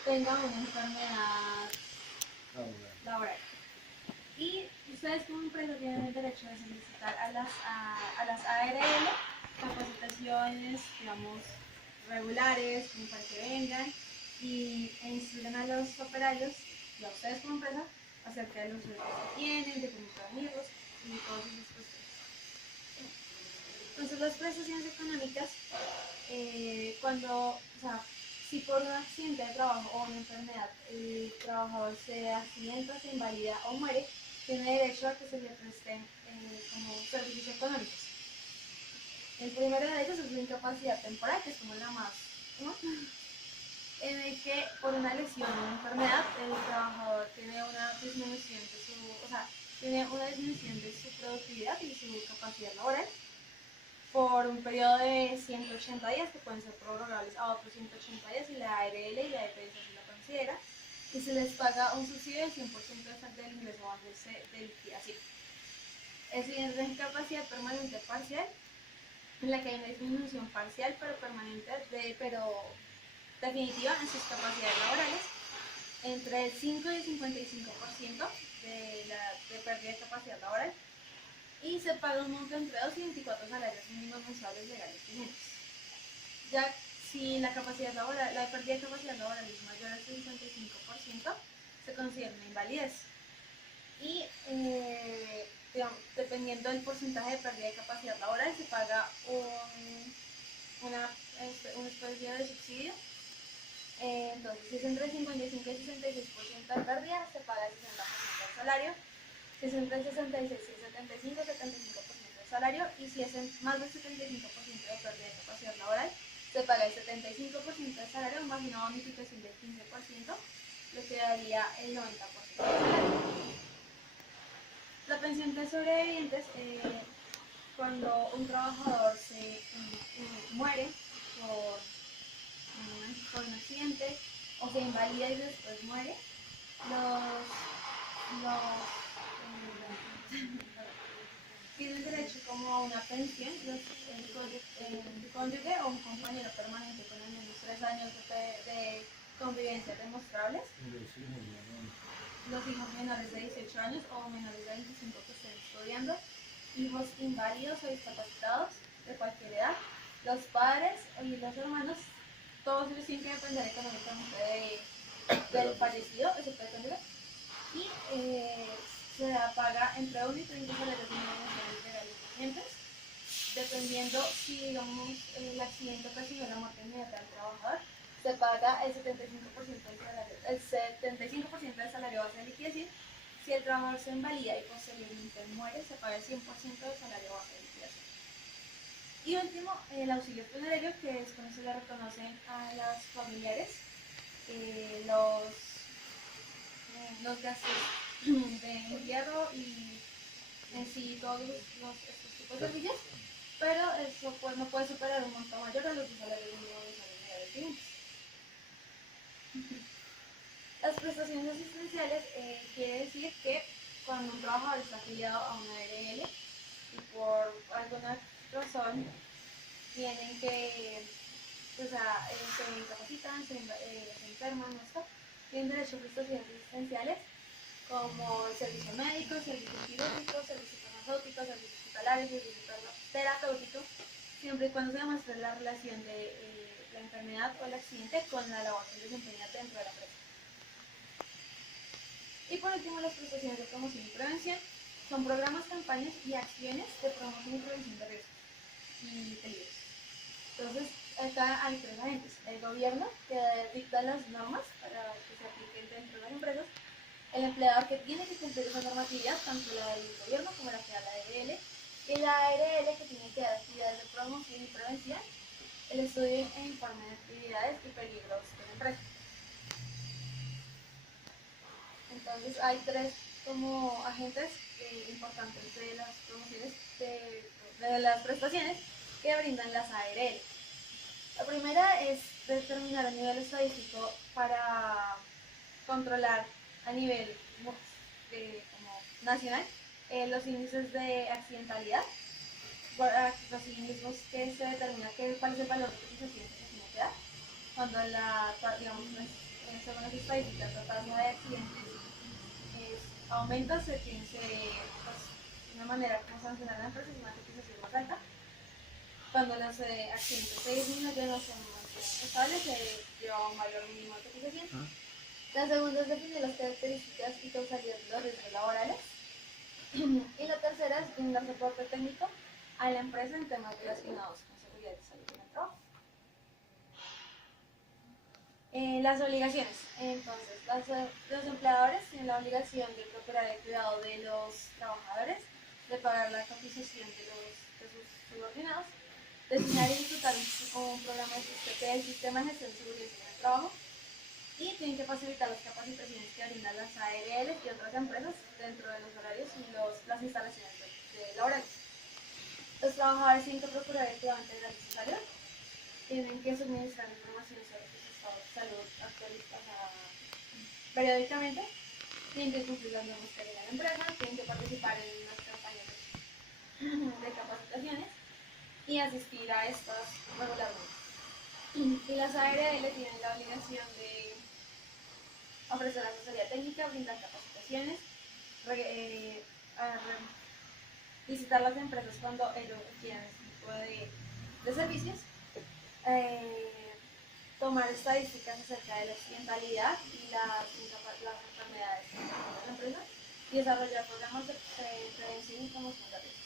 tenga una enfermedad laboral. Y ustedes como empresa tienen el derecho de solicitar a las ARL capacitaciones, digamos, regulares, como para que vengan e instruyan a los operarios y a ustedes como empresa acerca de los riesgos que tienen, de cómo prevenirlos y todas esas cuestiones. Entonces las prestaciones económicas, o sea, si por un accidente de trabajo o una enfermedad el trabajador se accidenta, se invalida o muere, tiene derecho a que se le presten como servicios económicos. El primero de ellos es la incapacidad temporal, que es como la más, ¿no? En el que por una lesión o una enfermedad el trabajador tiene una disminución de su productividad y su capacidad laboral por un periodo de 180 días que pueden ser prorrogables a otros 180 días y la ARL y la EPS así lo considera, y se les paga un subsidio del 100% del ingreso antes de liquidación. El siguiente es la incapacidad permanente parcial, en la que hay una disminución parcial pero permanente, pero definitiva en sus capacidades laborales, entre el 5 y el 55% de pérdida de capacidad laboral, y se paga un monto entre 2 y 24 salarios mínimos mensuales legales vigentes. Ya si la capacidad laboral, la pérdida de capacidad laboral es mayor al 55%, se considera una invalidez. Y digamos, dependiendo del porcentaje de pérdida de capacidad laboral, se paga una especie de subsidio. Entonces, si es entre 55 y 66% de pérdida, se paga el 60% del salario. Si es entre 66 y 75, 75% del salario. Y si es más del 75% de pérdida de capacidad laboral, se paga el 75% del salario más una bonificación del 15%, lo que daría el 90% del salario. La pensión de sobrevivientes, cuando un trabajador se muere por un accidente o se invalida y después muere, tienen derecho como a una pensión el cónyuge o un compañero permanente con al menos 3 años de convivencia demostrables, los hijos menores de 18 años o menores de 25 que estén estudiando, hijos inválidos o discapacitados de cualquier edad, los padres y los hermanos, todos ellos tienen que depender económicamente del fallecido, excepto el cónyuge, y se paga entre 1 y 30 salarios mínimos mensuales legales vigentes, dependiendo si digamos el accidente ocasionó la muerte inmediata del trabajador. Se paga el 75% del salario, el 75% del salario base de liquidación. Si el trabajador se invalida y posteriormente muere, se paga el 100% del salario base de liquidación. Y último, el auxilio funerario, que es cuando se le reconocen a las familiares los gastos de entierro y en sí todos estos tipos de servicios, pero eso pues, no puede superar un monto mayor a los salarios mínimos legales vigentes. Las prestaciones asistenciales quiere decir que cuando un trabajador está afiliado a una ARL y por alguna razón tienen que, se incapacitan, se enferman, ¿no está? tienen derecho a prestaciones asistenciales como el servicio médico, servicio quirúrgico, servicio farmacéutico, servicio hospitalario, servicio terapéutico, siempre y cuando se demuestre la relación de la enfermedad o el accidente con la labor que desempeña dentro de la empresa. Y por último, las prestaciones de promoción y prevención son programas, campañas y acciones de promoción y prevención de riesgos y peligros. Entonces, acá hay tres agentes: el gobierno, que dicta las normas para que se apliquen dentro de las empresas; el empleador, que tiene que cumplir esa normatividad, tanto la del gobierno como la que da la ARL; y la ARL, que tiene que dar actividades de promoción y prevención, el estudio e informe de actividades y peligros de la empresa. Entonces hay tres como agentes importantes de las promociones, de las prestaciones que brindan las ARL. La primera es determinar a nivel estadístico para controlar a nivel como nacional los índices de accidentalidad, los mismos que se determina cuál es el valor de cotización que se tiene que dar. Cuando digamos, según las estadísticas, la tasa de accidentes aumenta, se tiene pues, una manera como sancionar a la empresa es una cotización más alta. Cuando los accidentes se disminuyen o se mantienen estables, se lleva un valor mínimo de cotización. La segunda es definir las características y causalidad de los riesgos laborales. Y la tercera es brindar soporte técnico a la empresa en temas relacionados con seguridad y salud en el trabajo. Las obligaciones. Entonces, los empleadores tienen la obligación de procurar el cuidado de los trabajadores, de pagar la cotización de sus subordinados, designar y disfrutar un programa del sistema de gestión de seguridad en el trabajo, y tienen que facilitar las capacitaciones que brindan las ARL y otras empresas dentro de los horarios y las instalaciones laborales. Los trabajadores tienen que procurar el cuidado integral de su salud, tienen que suministrar información sobre sus estados de salud actualizados periódicamente, tienen que cumplir las normas que hay en la empresa, tienen que participar en las campañas de capacitaciones y asistir a estas regularmente. Y las ARL tienen la obligación de ofrecer asesoría técnica, brindar capacitaciones, visitar las empresas cuando ellos requieran este tipo de servicios, tomar estadísticas acerca de la accidentalidad y las enfermedades de la empresa, y desarrollar programas de prevención y promoción de riesgos.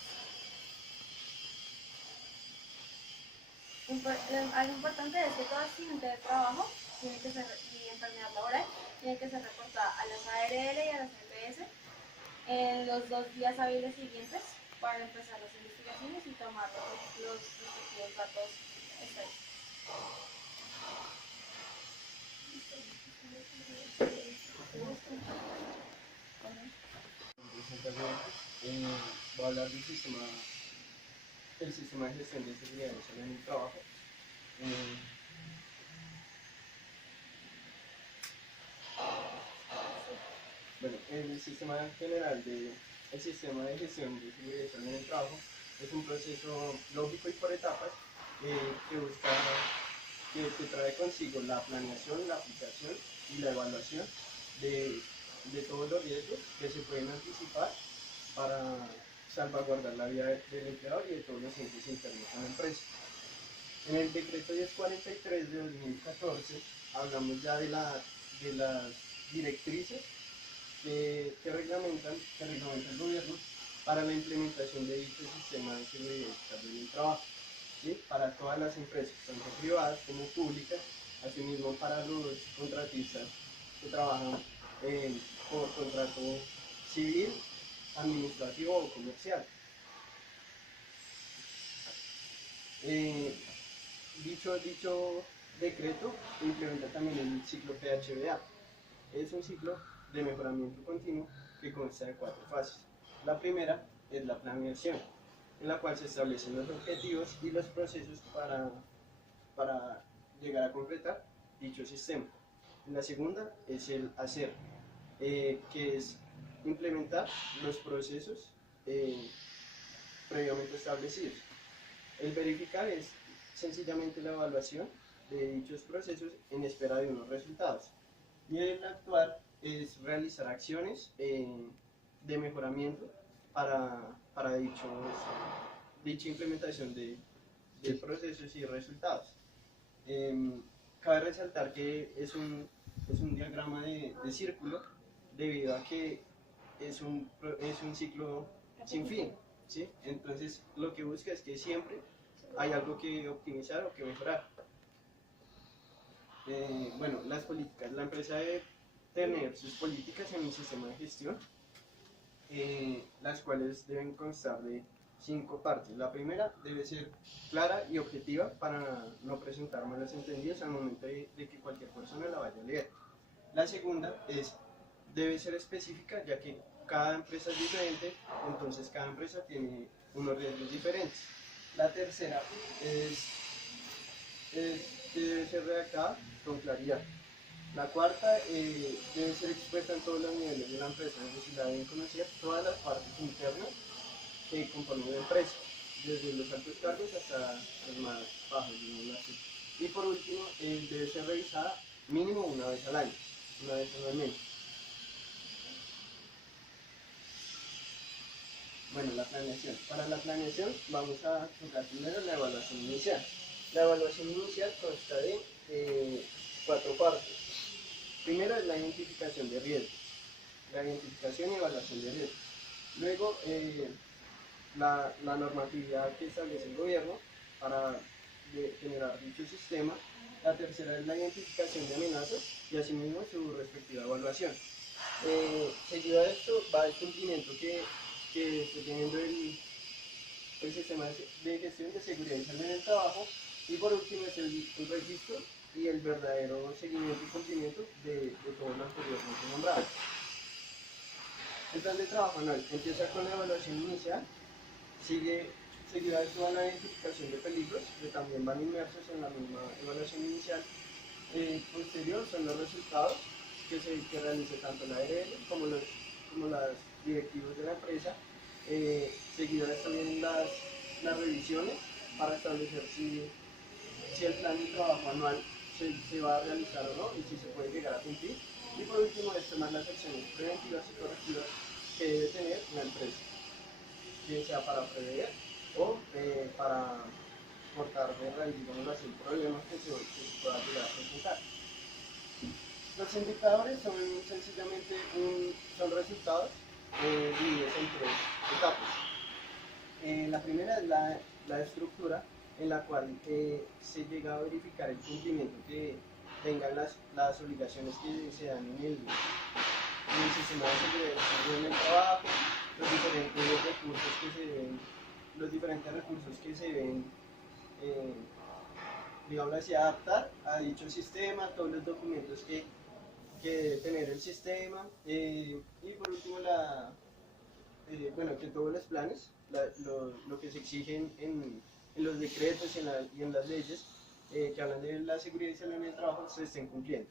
Algo importante es que todo accidente de trabajo tiene que ser, y enfermedad laboral tiene que ser reportada a las ARL y a las EPS en los 2 días hábiles siguientes para empezar las investigaciones y tomar los respectivos datos estadísticos. Voy a hablar del sistema de gestión de seguridad y salud en el trabajo. Bueno, el sistema de gestión de seguridad y salud en el trabajo es un proceso lógico y por etapas que trae consigo la planeación, la aplicación y la evaluación de todos los riesgos que se pueden anticipar para salvaguardar la vida del empleador y de todos los entes internos de la empresa. En el decreto 1043 de 2014 hablamos ya de las directrices que reglamentan el gobierno para la implementación de dicho sistema de seguridad y salud en el trabajo, ¿sí? Para todas las empresas, tanto privadas como públicas, asimismo para los contratistas que trabajan por contrato civil, administrativo o comercial. Dicho decreto implementa también el ciclo PHBA. Es un ciclo de mejoramiento continuo que consta de 4 fases. La primera es la planeación, en la cual se establecen los objetivos y los procesos para llegar a completar dicho sistema. La segunda es el hacer, que es implementar los procesos previamente establecidos. El verificar es sencillamente la evaluación de dichos procesos en espera de unos resultados. Y el actuar es realizar acciones de mejoramiento para dicha implementación de procesos y resultados. Cabe resaltar que es un diagrama de círculo debido a que es un ciclo sin fin, ¿sí? Entonces lo que busca es que siempre hay algo que optimizar o que mejorar. Bueno, las políticas. La empresa debe tener sus políticas en un sistema de gestión, las cuales deben constar de 5 partes. La primera debe ser clara y objetiva para no presentar malos entendidos al momento de que cualquier persona la vaya a leer. La segunda debe ser específica, ya que cada empresa es diferente, entonces cada empresa tiene unos riesgos diferentes. La tercera que debe ser redactada con claridad. La cuarta debe ser expuesta en todos los niveles de la empresa, es decir, la deben conocer todas las partes internas que componen la empresa, desde los altos cargos hasta los más bajos, digámoslo así. Y por último, debe ser revisada mínimo una vez al año, una vez anualmente. Bueno, la planeación. Para la planeación vamos a tocar primero la evaluación inicial. La evaluación inicial consta de 4 partes. Primero es la identificación de riesgos, la identificación y evaluación de riesgos. Luego, la normatividad que establece el gobierno para generar dicho sistema. La tercera es la identificación de amenazas y asimismo su respectiva evaluación. Seguido a esto va el cumplimiento que esté teniendo el sistema de gestión de seguridad y salud en el trabajo, y por último es el registro y el verdadero seguimiento y cumplimiento de todo lo anteriormente nombrado. El plan de trabajo anual empieza con la evaluación inicial, seguida de esto va la identificación de peligros, que también van inmersos en la misma evaluación inicial. Posterior son los resultados que realice tanto la ARL como los directivos de la empresa. Seguido de esto vienen las revisiones para establecer si el plan de trabajo anual se va a realizar o no y si se puede llegar a cumplir. Y por último, estimar las acciones preventivas y correctivas que debe tener la empresa, bien sea para prever o para cortar de raíz, digamos así, problemas que se puedan llegar a presentar. Los indicadores son sencillamente son resultados divididos en 3 etapas. La primera es la estructura, en la cual se llega a verificar el cumplimiento que tengan las obligaciones que se dan en el sistema de seguridad y salud en el trabajo, los diferentes recursos que se deben digamos así, adaptar a dicho sistema, todos los documentos que debe tener el sistema, y por último que todos los planes, lo que se exigen en los decretos y en las leyes que hablan de la seguridad y salud en el trabajo se estén cumpliendo.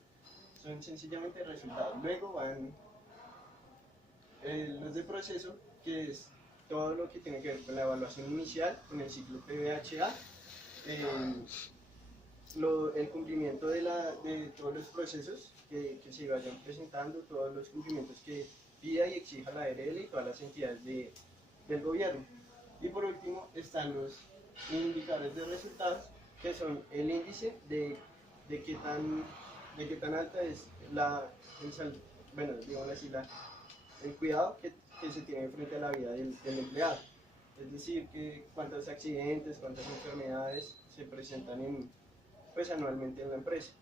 Son sencillamente resultados. Luego van los de proceso, que es todo lo que tiene que ver con la evaluación inicial, con el ciclo PVHA, el cumplimiento de todos los procesos que se vayan presentando, todos los cumplimientos que pida y exija la ARL y todas las entidades del gobierno. Y por último están los indicadores de resultados, que son el índice de qué tan alta es el cuidado que se tiene frente a la vida del empleado. Es decir, que cuántos accidentes, cuántas enfermedades se presentan anualmente en la empresa.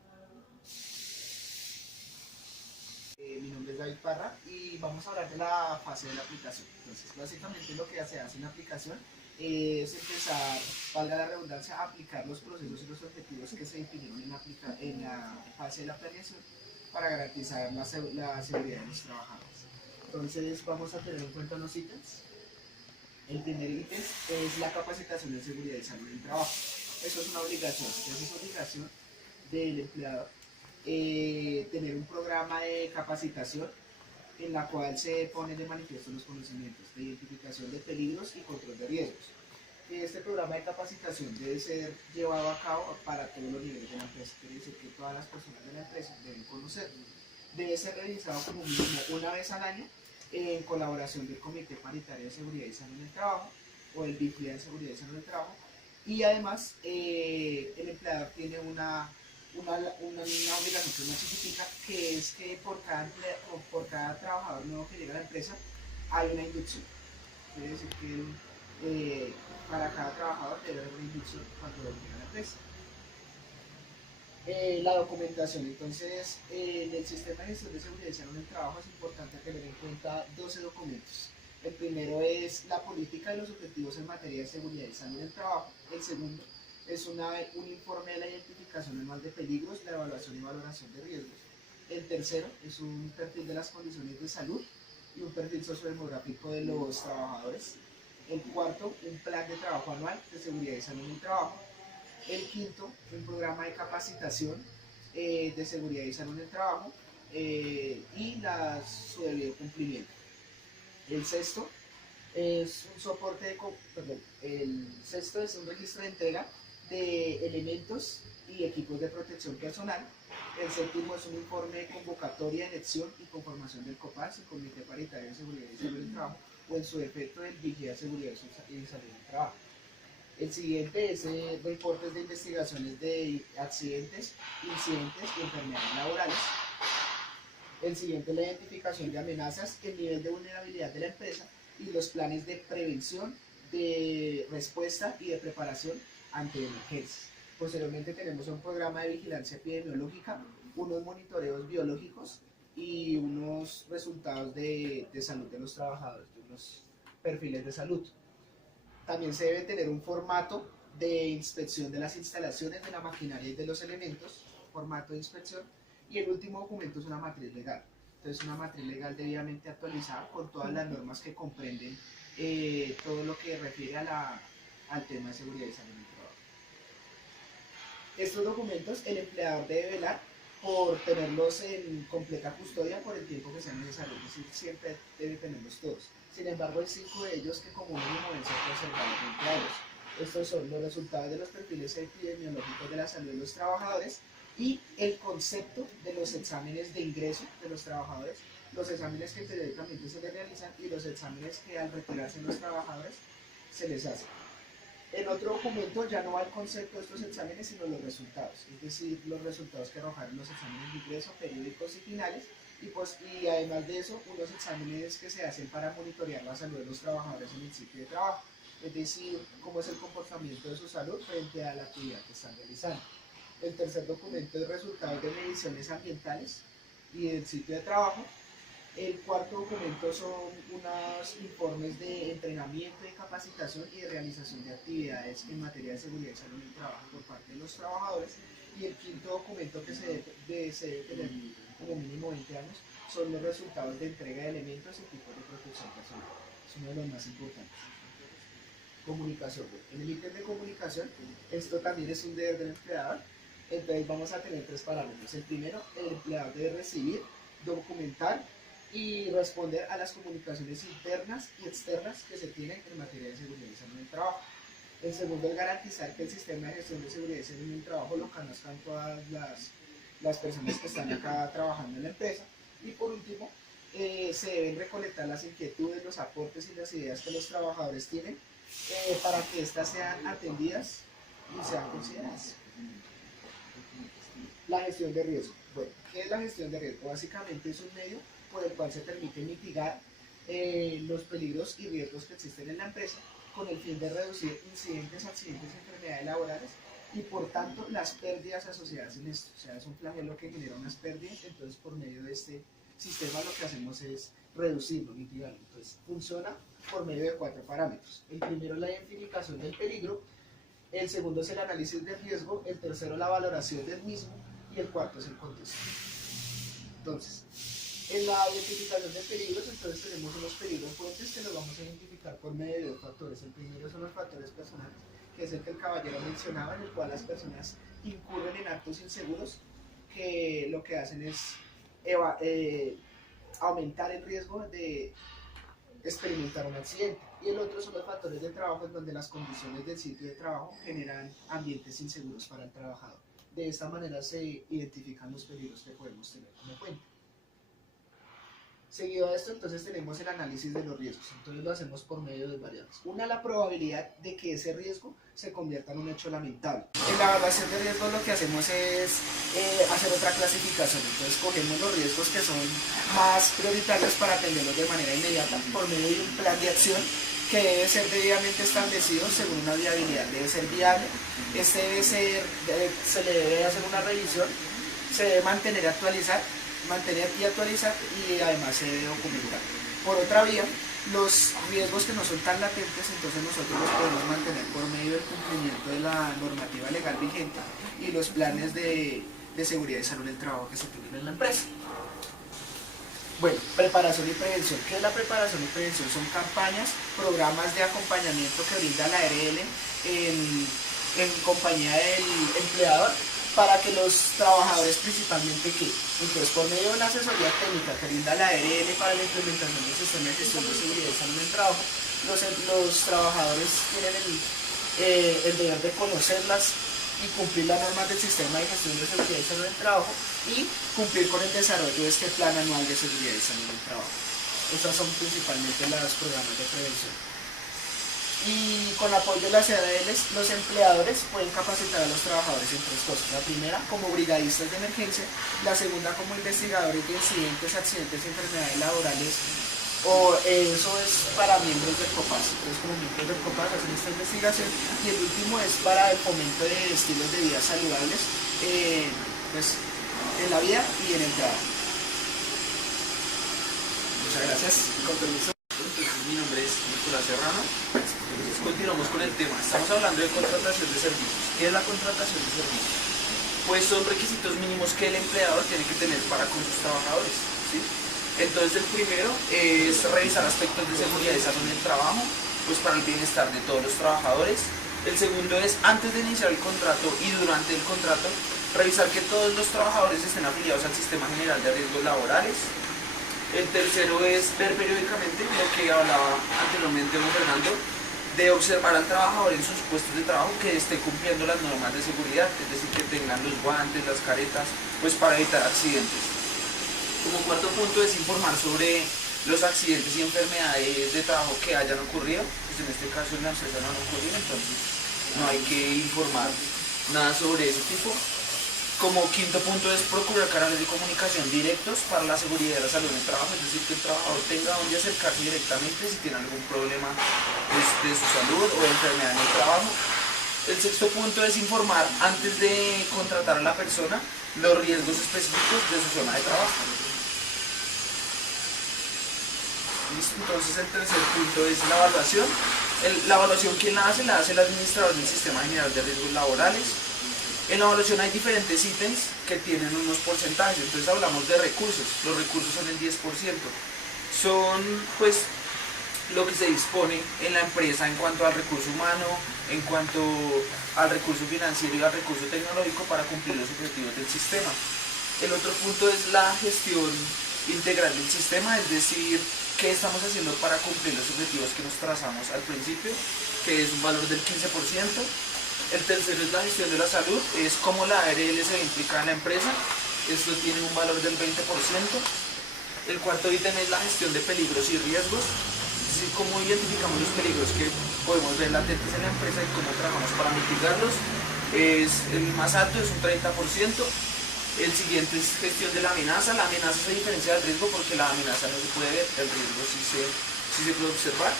Mi nombre es David Parra y vamos a hablar de la fase de la aplicación. Entonces, básicamente lo que se hace en la aplicación es empezar, valga la redundancia, a aplicar los procesos y los objetivos que se definieron en la fase de la planeación para garantizar la seguridad de los trabajadores. Entonces, vamos a tener en cuenta unos ítems. El primer ítem es la capacitación de seguridad y salud en el trabajo. Eso es una obligación, es obligación del empleador tener un programa de capacitación en la cual se ponen de manifiesto los conocimientos de identificación de peligros y control de riesgos. Este programa de capacitación debe ser llevado a cabo para todos los niveles de la empresa, quiere decir que todas las personas de la empresa deben conocerlo. debe ser revisado como mínimo una vez al año en colaboración del Comité Paritario de Seguridad y Salud en el Trabajo o el BIFIA de Seguridad y Salud en el Trabajo. Y además el empleador tiene una obligación que es más chiquitica, que es que por cada trabajador nuevo que llega a la empresa hay una inducción. Quiere decir que para cada trabajador debe haber una inducción cuando llega a la empresa. La documentación, entonces, en el sistema de gestión de seguridad y salud en el trabajo es importante tener en cuenta 12 documentos. El primero es la política y los objetivos en materia de seguridad y salud en el trabajo. El segundo es un informe de la identificación anual de peligros, la evaluación y valoración de riesgos. El tercero es un perfil de las condiciones de salud y un perfil sociodemográfico de los trabajadores. El cuarto, un plan de trabajo anual de seguridad y salud en el trabajo. El quinto, un programa de capacitación de seguridad y salud en el trabajo y su debido cumplimiento. El sexto es un registro de entrega de elementos y equipos de protección personal. El séptimo es un informe de convocatoria, elección y conformación del COPAS, el Comité Paritario de Seguridad y Salud en el Trabajo, o en su defecto del Vigía de Seguridad y Salud en el Trabajo. El siguiente es reportes de investigaciones de accidentes, incidentes y enfermedades laborales. El siguiente es la identificación de amenazas, el nivel de vulnerabilidad de la empresa y los planes de prevención, de respuesta y de preparación ante emergencias. Posteriormente tenemos un programa de vigilancia epidemiológica, unos monitoreos biológicos y unos resultados de salud de los trabajadores, de unos perfiles de salud. También se debe tener un formato de inspección de las instalaciones, de la maquinaria y de los elementos, formato de inspección. Y el último documento es una matriz legal. Entonces, una matriz legal debidamente actualizada con todas las normas que comprenden todo lo que refiere al tema de seguridad y salud en el trabajo. Estos documentos el empleador debe velar por tenerlos en completa custodia por el tiempo que sea necesario, es decir, siempre debe tenerlos todos. Sin embargo, hay 5 de ellos que como mínimo deben ser conservados entre empleados. Estos son los resultados de los perfiles epidemiológicos de la salud de los trabajadores y el concepto de los exámenes de ingreso de los trabajadores, los exámenes que periódicamente se les realizan y los exámenes que al retirarse los trabajadores se les hacen. En otro documento ya no va el concepto de estos exámenes, sino los resultados, es decir, los resultados que arrojaron los exámenes de ingreso, periódicos y finales, y además de eso, unos exámenes que se hacen para monitorear la salud de los trabajadores en el sitio de trabajo, es decir, cómo es el comportamiento de su salud frente a la actividad que están realizando. El tercer documento es resultados de mediciones ambientales y del sitio de trabajo. El cuarto documento son unos informes de entrenamiento, de capacitación y de realización de actividades en materia de seguridad y salud en el trabajo por parte de los trabajadores. Y el quinto documento que se debe tener como mínimo 20 años son los resultados de entrega de elementos y equipos de protección personal. Es uno de los más importantes. Comunicación. En el ítem de comunicación, esto también es un deber del empleador. Entonces vamos a tener 3 parámetros. El primero, el empleador debe recibir, documentar y responder a las comunicaciones internas y externas que se tienen en materia de seguridad y salud en el trabajo. El segundo es garantizar que el sistema de gestión de seguridad y salud en el trabajo lo conozcan todas las personas que están acá trabajando en la empresa. Y por último, se deben recolectar las inquietudes, los aportes y las ideas que los trabajadores tienen para que éstas sean atendidas y sean consideradas. La gestión de riesgo. Bueno, ¿qué es la gestión de riesgo? Básicamente es un medio por el cual se permite mitigar los peligros y riesgos que existen en la empresa con el fin de reducir incidentes, accidentes y enfermedades laborales y por tanto las pérdidas asociadas en esto. O sea, es un flagelo que genera unas pérdidas, entonces por medio de este sistema lo que hacemos es reducirlo, mitigarlo. Entonces funciona por medio de 4 parámetros. El primero es la identificación del peligro, el segundo es el análisis del riesgo, el tercero la valoración del mismo y el cuarto es el contexto. Entonces, en la identificación de peligros, entonces tenemos unos peligros fuentes que los vamos a identificar por medio de 2 factores. El primero son los factores personales, que es el que el caballero mencionaba, en el cual las personas incurren en actos inseguros que lo que hacen es aumentar el riesgo de experimentar un accidente. Y el otro son los factores de trabajo, en donde las condiciones del sitio de trabajo generan ambientes inseguros para el trabajador. De esta manera se identifican los peligros que podemos tener como cuenta. Seguido a esto, entonces tenemos el análisis de los riesgos. Entonces lo hacemos por medio de dos variables. Una, la probabilidad de que ese riesgo se convierta en un hecho lamentable. En la evaluación de riesgos lo que hacemos es hacer otra clasificación. Entonces cogemos los riesgos que son más prioritarios para atenderlos de manera inmediata por medio de un plan de acción que debe ser debidamente establecido según una viabilidad. Debe ser viable, se le debe hacer una revisión, se debe mantener y actualizar y además se debe documentar. Por otra vía, los riesgos que no son tan latentes, entonces nosotros los podemos mantener por medio del cumplimiento de la normativa legal vigente y los planes de seguridad y salud del trabajo que se tienen en la empresa. Bueno, preparación y prevención. ¿Qué es la preparación y prevención? Son campañas, programas de acompañamiento que brinda la ARL en compañía del empleador para que los trabajadores principalmente entonces por medio de una asesoría técnica que brinda la ARL para la implementación del sistema de gestión de seguridad y salud en el trabajo, los trabajadores tienen el deber de conocerlas y cumplir las normas del sistema de gestión de seguridad y salud en el trabajo y cumplir con el desarrollo de este plan anual de seguridad y salud en el trabajo. Esas son principalmente los programas de prevención. Y con apoyo de las ARLs, los empleadores pueden capacitar a los trabajadores en tres cosas. La primera, como brigadistas de emergencia. La segunda, como investigadores de incidentes, accidentes y enfermedades laborales. O eso es para miembros del COPAS. Entonces, como miembros del COPAS hacen esta investigación. Y el último es para el fomento de estilos de vida saludables pues, en la vida y en el trabajo. Muchas gracias. Con permiso. Entonces, mi nombre es Nicolás Serrano. Entonces, continuamos con el tema. Estamos hablando de contratación de servicios. ¿Qué es la contratación de servicios? Pues son requisitos mínimos que el empleador tiene que tener para con sus trabajadores, ¿sí? Entonces, el primero es revisar aspectos de seguridad y salud en el trabajo, pues para el bienestar de todos los trabajadores. El segundo es, antes de iniciar el contrato y durante el contrato, revisar que todos los trabajadores estén afiliados al Sistema General de Riesgos Laborales. El tercero es ver periódicamente lo que hablaba anteriormente don Fernando, de observar al trabajador en sus puestos de trabajo que esté cumpliendo las normas de seguridad, es decir, que tengan los guantes, las caretas, pues para evitar accidentes. Como cuarto punto es informar sobre los accidentes y enfermedades de trabajo que hayan ocurrido, pues en este caso en la empresa no han ocurrido, entonces no hay que informar nada sobre ese tipo. Como quinto punto es procurar canales de comunicación directos para la seguridad y la salud en el trabajo, es decir, que el trabajador tenga donde acercarse directamente si tiene algún problema de su salud o de enfermedad en el trabajo. El sexto punto es informar antes de contratar a la persona los riesgos específicos de su zona de trabajo. ¿Listo? Entonces el tercer punto es la evaluación. La evaluación, ¿quién la hace? La hace el administrador del Sistema General de Riesgos Laborales. En la evaluación hay diferentes ítems que tienen unos porcentajes, entonces hablamos de recursos, los recursos son el 10%, son pues lo que se dispone en la empresa en cuanto al recurso humano, en cuanto al recurso financiero y al recurso tecnológico para cumplir los objetivos del sistema. El otro punto es la gestión integral del sistema, es decir, qué estamos haciendo para cumplir los objetivos que nos trazamos al principio, que es un valor del 15%. El tercero es la gestión de la salud, es cómo la ARL se ve implicada en la empresa, esto tiene un valor del 20%. El cuarto ítem es la gestión de peligros y riesgos, es decir, cómo identificamos los peligros que podemos ver latentes en la empresa y cómo trabajamos para mitigarlos. El más alto es un 30%. El siguiente es gestión de la amenaza se diferencia del riesgo porque la amenaza no se puede ver, el riesgo sí se puede observar,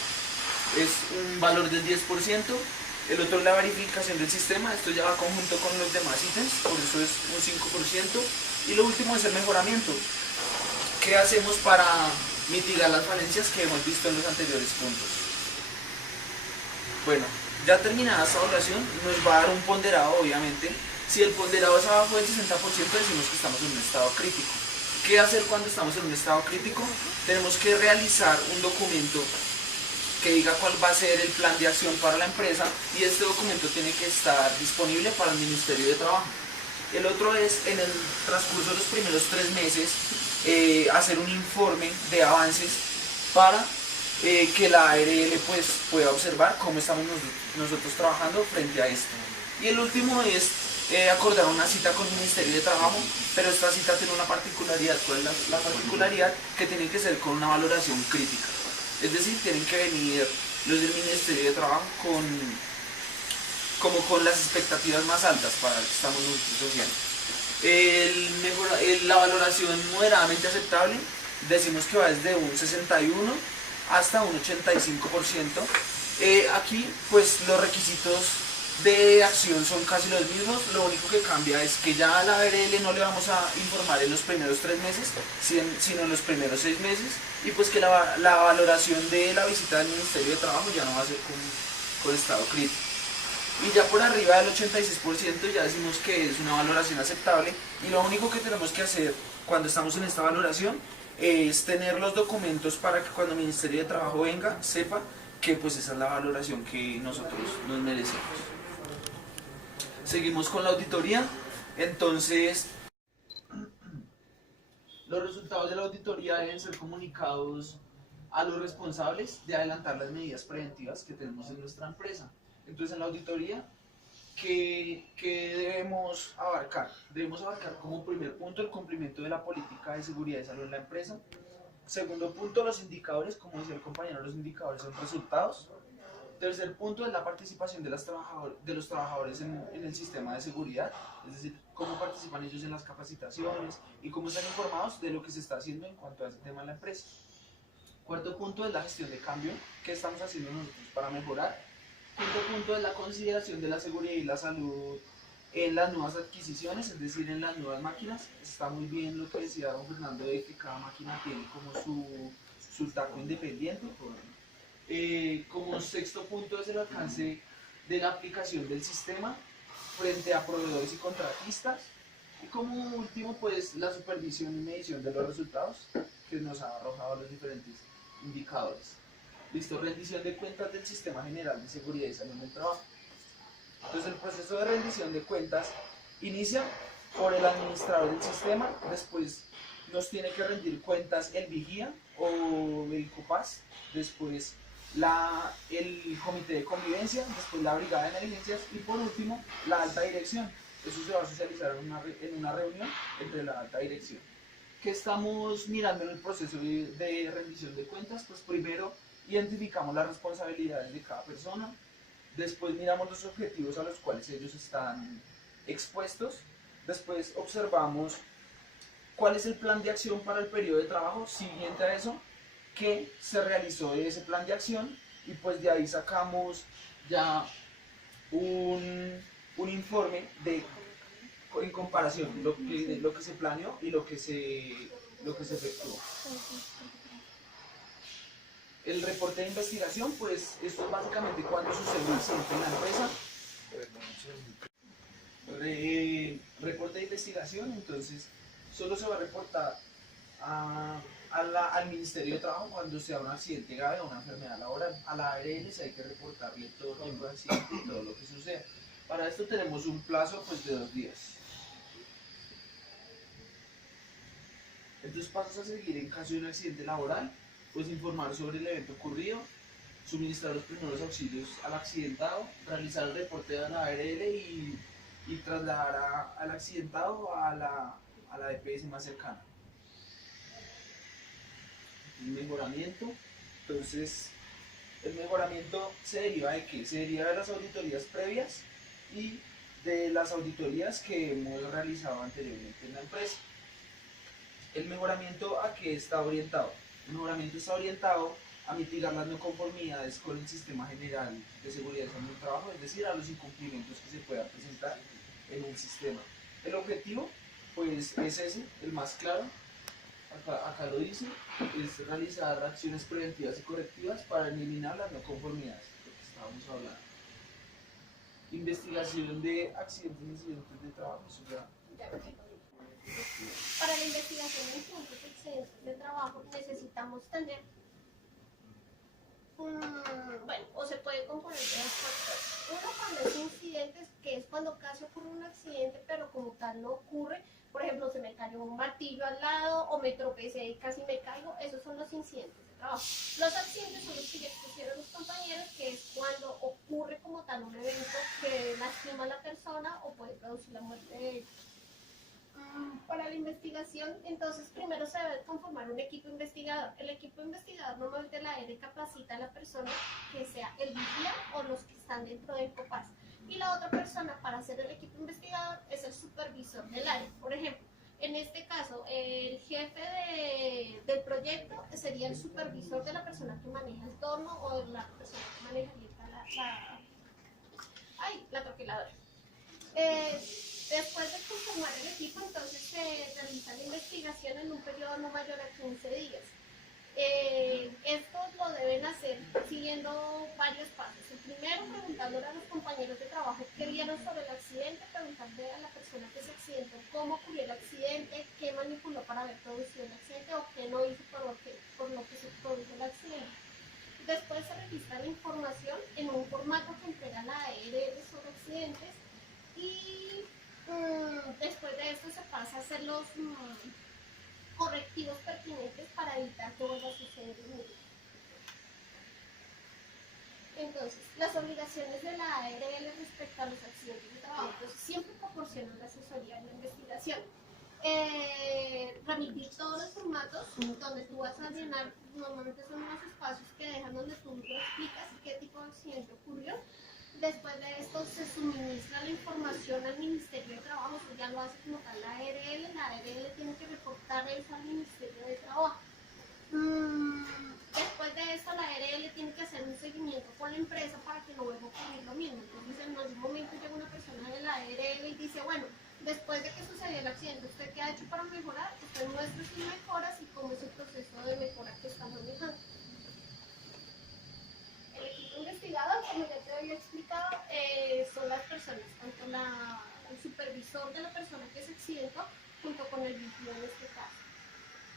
es un valor del 10%. El otro es la verificación del sistema, esto ya va conjunto con los demás ítems, por eso es un 5%. Y lo último es el mejoramiento. ¿Qué hacemos para mitigar las falencias que hemos visto en los anteriores puntos? Bueno, ya terminada esta evaluación, nos va a dar un ponderado, obviamente. Si el ponderado es abajo del 60%, decimos que estamos en un estado crítico. ¿Qué hacer cuando estamos en un estado crítico? Tenemos que realizar un documento que diga cuál va a ser el plan de acción para la empresa y este documento tiene que estar disponible para el Ministerio de Trabajo. El otro es, en el transcurso de los primeros 3 meses, hacer un informe de avances para que la ARL pues, pueda observar cómo estamos nosotros trabajando frente a esto. Y el último es acordar una cita con el Ministerio de Trabajo, pero esta cita tiene una particularidad. ¿Cuál es la particularidad? Que tiene que ser con una valoración crítica. Es decir, tienen que venir los del Ministerio de Trabajo como con las expectativas más altas para el que estamos nosotros haciendo. La valoración moderadamente aceptable, decimos que va desde un 61 hasta un 85%. Aquí pues los requisitos de acción son casi los mismos, lo único que cambia es que ya a la ARL no le vamos a informar en los primeros 3 meses, sino en los primeros 6 meses, y pues que la valoración de la visita del Ministerio de Trabajo ya no va a ser con estado crítico. Y ya por arriba del 86% ya decimos que es una valoración aceptable, y lo único que tenemos que hacer cuando estamos en esta valoración es tener los documentos para que cuando el Ministerio de Trabajo venga sepa que pues esa es la valoración que nosotros nos merecemos. Seguimos con la auditoría. Entonces, los resultados de la auditoría deben ser comunicados a los responsables de adelantar las medidas preventivas que tenemos en nuestra empresa. Entonces, en la auditoría, ¿qué debemos abarcar? Debemos abarcar como primer punto el cumplimiento de la política de seguridad y salud en la empresa. Segundo punto, los indicadores, como decía el compañero, los indicadores son resultados. Tercer punto es la participación de los trabajadores en el sistema de seguridad, es decir, cómo participan ellos en las capacitaciones y cómo están informados de lo que se está haciendo en cuanto a ese tema en la empresa. Cuarto punto es la gestión de cambio, qué estamos haciendo nosotros para mejorar. Quinto punto es la consideración de la seguridad y la salud en las nuevas adquisiciones, es decir, en las nuevas máquinas. Está muy bien lo que decía don Fernando de que cada máquina tiene como su taco independiente. Como sexto punto es el alcance de la aplicación del sistema frente a proveedores y contratistas. Y como último, pues la supervisión y medición de los resultados que nos ha arrojado los diferentes indicadores. Listo, rendición de cuentas del Sistema General de Seguridad y Salud del Trabajo. Entonces el proceso de rendición de cuentas inicia por el administrador del sistema, después nos tiene que rendir cuentas el vigía o el COPAS, después el comité de convivencia, después la brigada de emergencias y por último la alta dirección. Eso se va a socializar en una reunión entre la alta dirección. ¿Qué estamos mirando en el proceso de rendición de cuentas? Pues primero identificamos las responsabilidades de cada persona, después miramos los objetivos a los cuales ellos están expuestos, después observamos cuál es el plan de acción para el periodo de trabajo siguiente a eso, qué se realizó de ese plan de acción, y pues de ahí sacamos ya un informe en comparación lo que se planeó y lo que se efectuó. El reporte de investigación, pues esto es básicamente cuando sucede un accidente en la empresa. Reporte de investigación, entonces solo se va a reportar al Ministerio de Trabajo cuando sea un accidente grave o una enfermedad laboral. A la ARL hay que reportarle todo tipo de accidente y todo lo que suceda. Para esto tenemos un plazo pues, de 2 días. Entonces, pasos a seguir en caso de un accidente laboral, pues informar sobre el evento ocurrido, suministrar los primeros auxilios al accidentado, realizar el reporte a la ARL y trasladar al accidentado a la EPS más cercana. El mejoramiento, entonces el mejoramiento se deriva de qué? Se deriva de las auditorías previas y de las auditorías que hemos realizado anteriormente en la empresa. ¿El mejoramiento a qué está orientado? El mejoramiento está orientado a mitigar las no conformidades con el Sistema General de Seguridad y Salud del Trabajo, es decir, a los incumplimientos que se puedan presentar en el sistema. El objetivo, pues, es ese, el más claro, acá lo dice, es realizar acciones preventivas y correctivas para eliminar las no conformidades, de lo que estábamos hablando. Investigación de accidentes y incidentes de trabajo, eso ya. Para la investigación de incidentes y accidentes de trabajo necesitamos tener bueno, o se puede componer de 2 factores. Uno, cuando es incidentes, que es cuando casi ocurre un accidente, pero como tal no ocurre, Por ejemplo, se me cayó un martillo al lado o me tropecé y casi me caigo. Esos son los incidentes de trabajo. Los accidentes son los que ya expusieron los compañeros, que es cuando ocurre como tal un evento que lastima a la persona o puede producir la muerte de ella. Para la investigación, entonces primero se debe conformar un equipo investigador. El equipo investigador normalmente la AR capacita a la persona que sea el vigía o los que están dentro del COPAS. Y la otra persona para hacer el equipo investigador es el supervisor del área. Por ejemplo, en este caso, el jefe del proyecto sería el supervisor de la persona que maneja el torno o la persona que maneja la troqueladora. Después de conformar el equipo, entonces se realiza la investigación en un periodo no mayor a 15 días. Esto lo deben hacer siguiendo varios pasos. El primero, preguntándole a los compañeros de trabajo qué vieron sobre el accidente, preguntarle a la persona que se accidentó cómo ocurrió el accidente, qué manipuló para haber producido el accidente o qué no hizo por lo que se produjo el accidente. Después se registra la información en un formato que entrega la ARL sobre accidentes y después de esto se pasa a hacer los correctivos pertinentes para evitar que vuelva a suceder el mismo. Transparencia. Entonces, las obligaciones de la ARL respecto a los accidentes de trabajo, pues siempre proporcionan la asesoría en la investigación. Remitir todos los formatos donde tú vas a llenar, normalmente son unos espacios que dejan donde tú lo explicas qué tipo de accidente ocurrió. Después de esto se suministra la información al Ministerio de Trabajo, eso ya lo hace como tal la ARL tiene que reportar eso al Ministerio de Trabajo. Después de esto la ARL tiene que hacer un seguimiento con la empresa para que no vuelva a ocurrir lo mismo. Entonces en algún momento llega una persona de la ARL y dice, bueno, después de que sucedió el accidente, ¿usted qué ha hecho para mejorar? Usted muestra sus mejoras y cómo es el proceso de mejora que está manejando. El equipo investigador, como ya te había explicado, son las personas, tanto el supervisor de la persona que se accidentó, junto con el vigilante en este caso.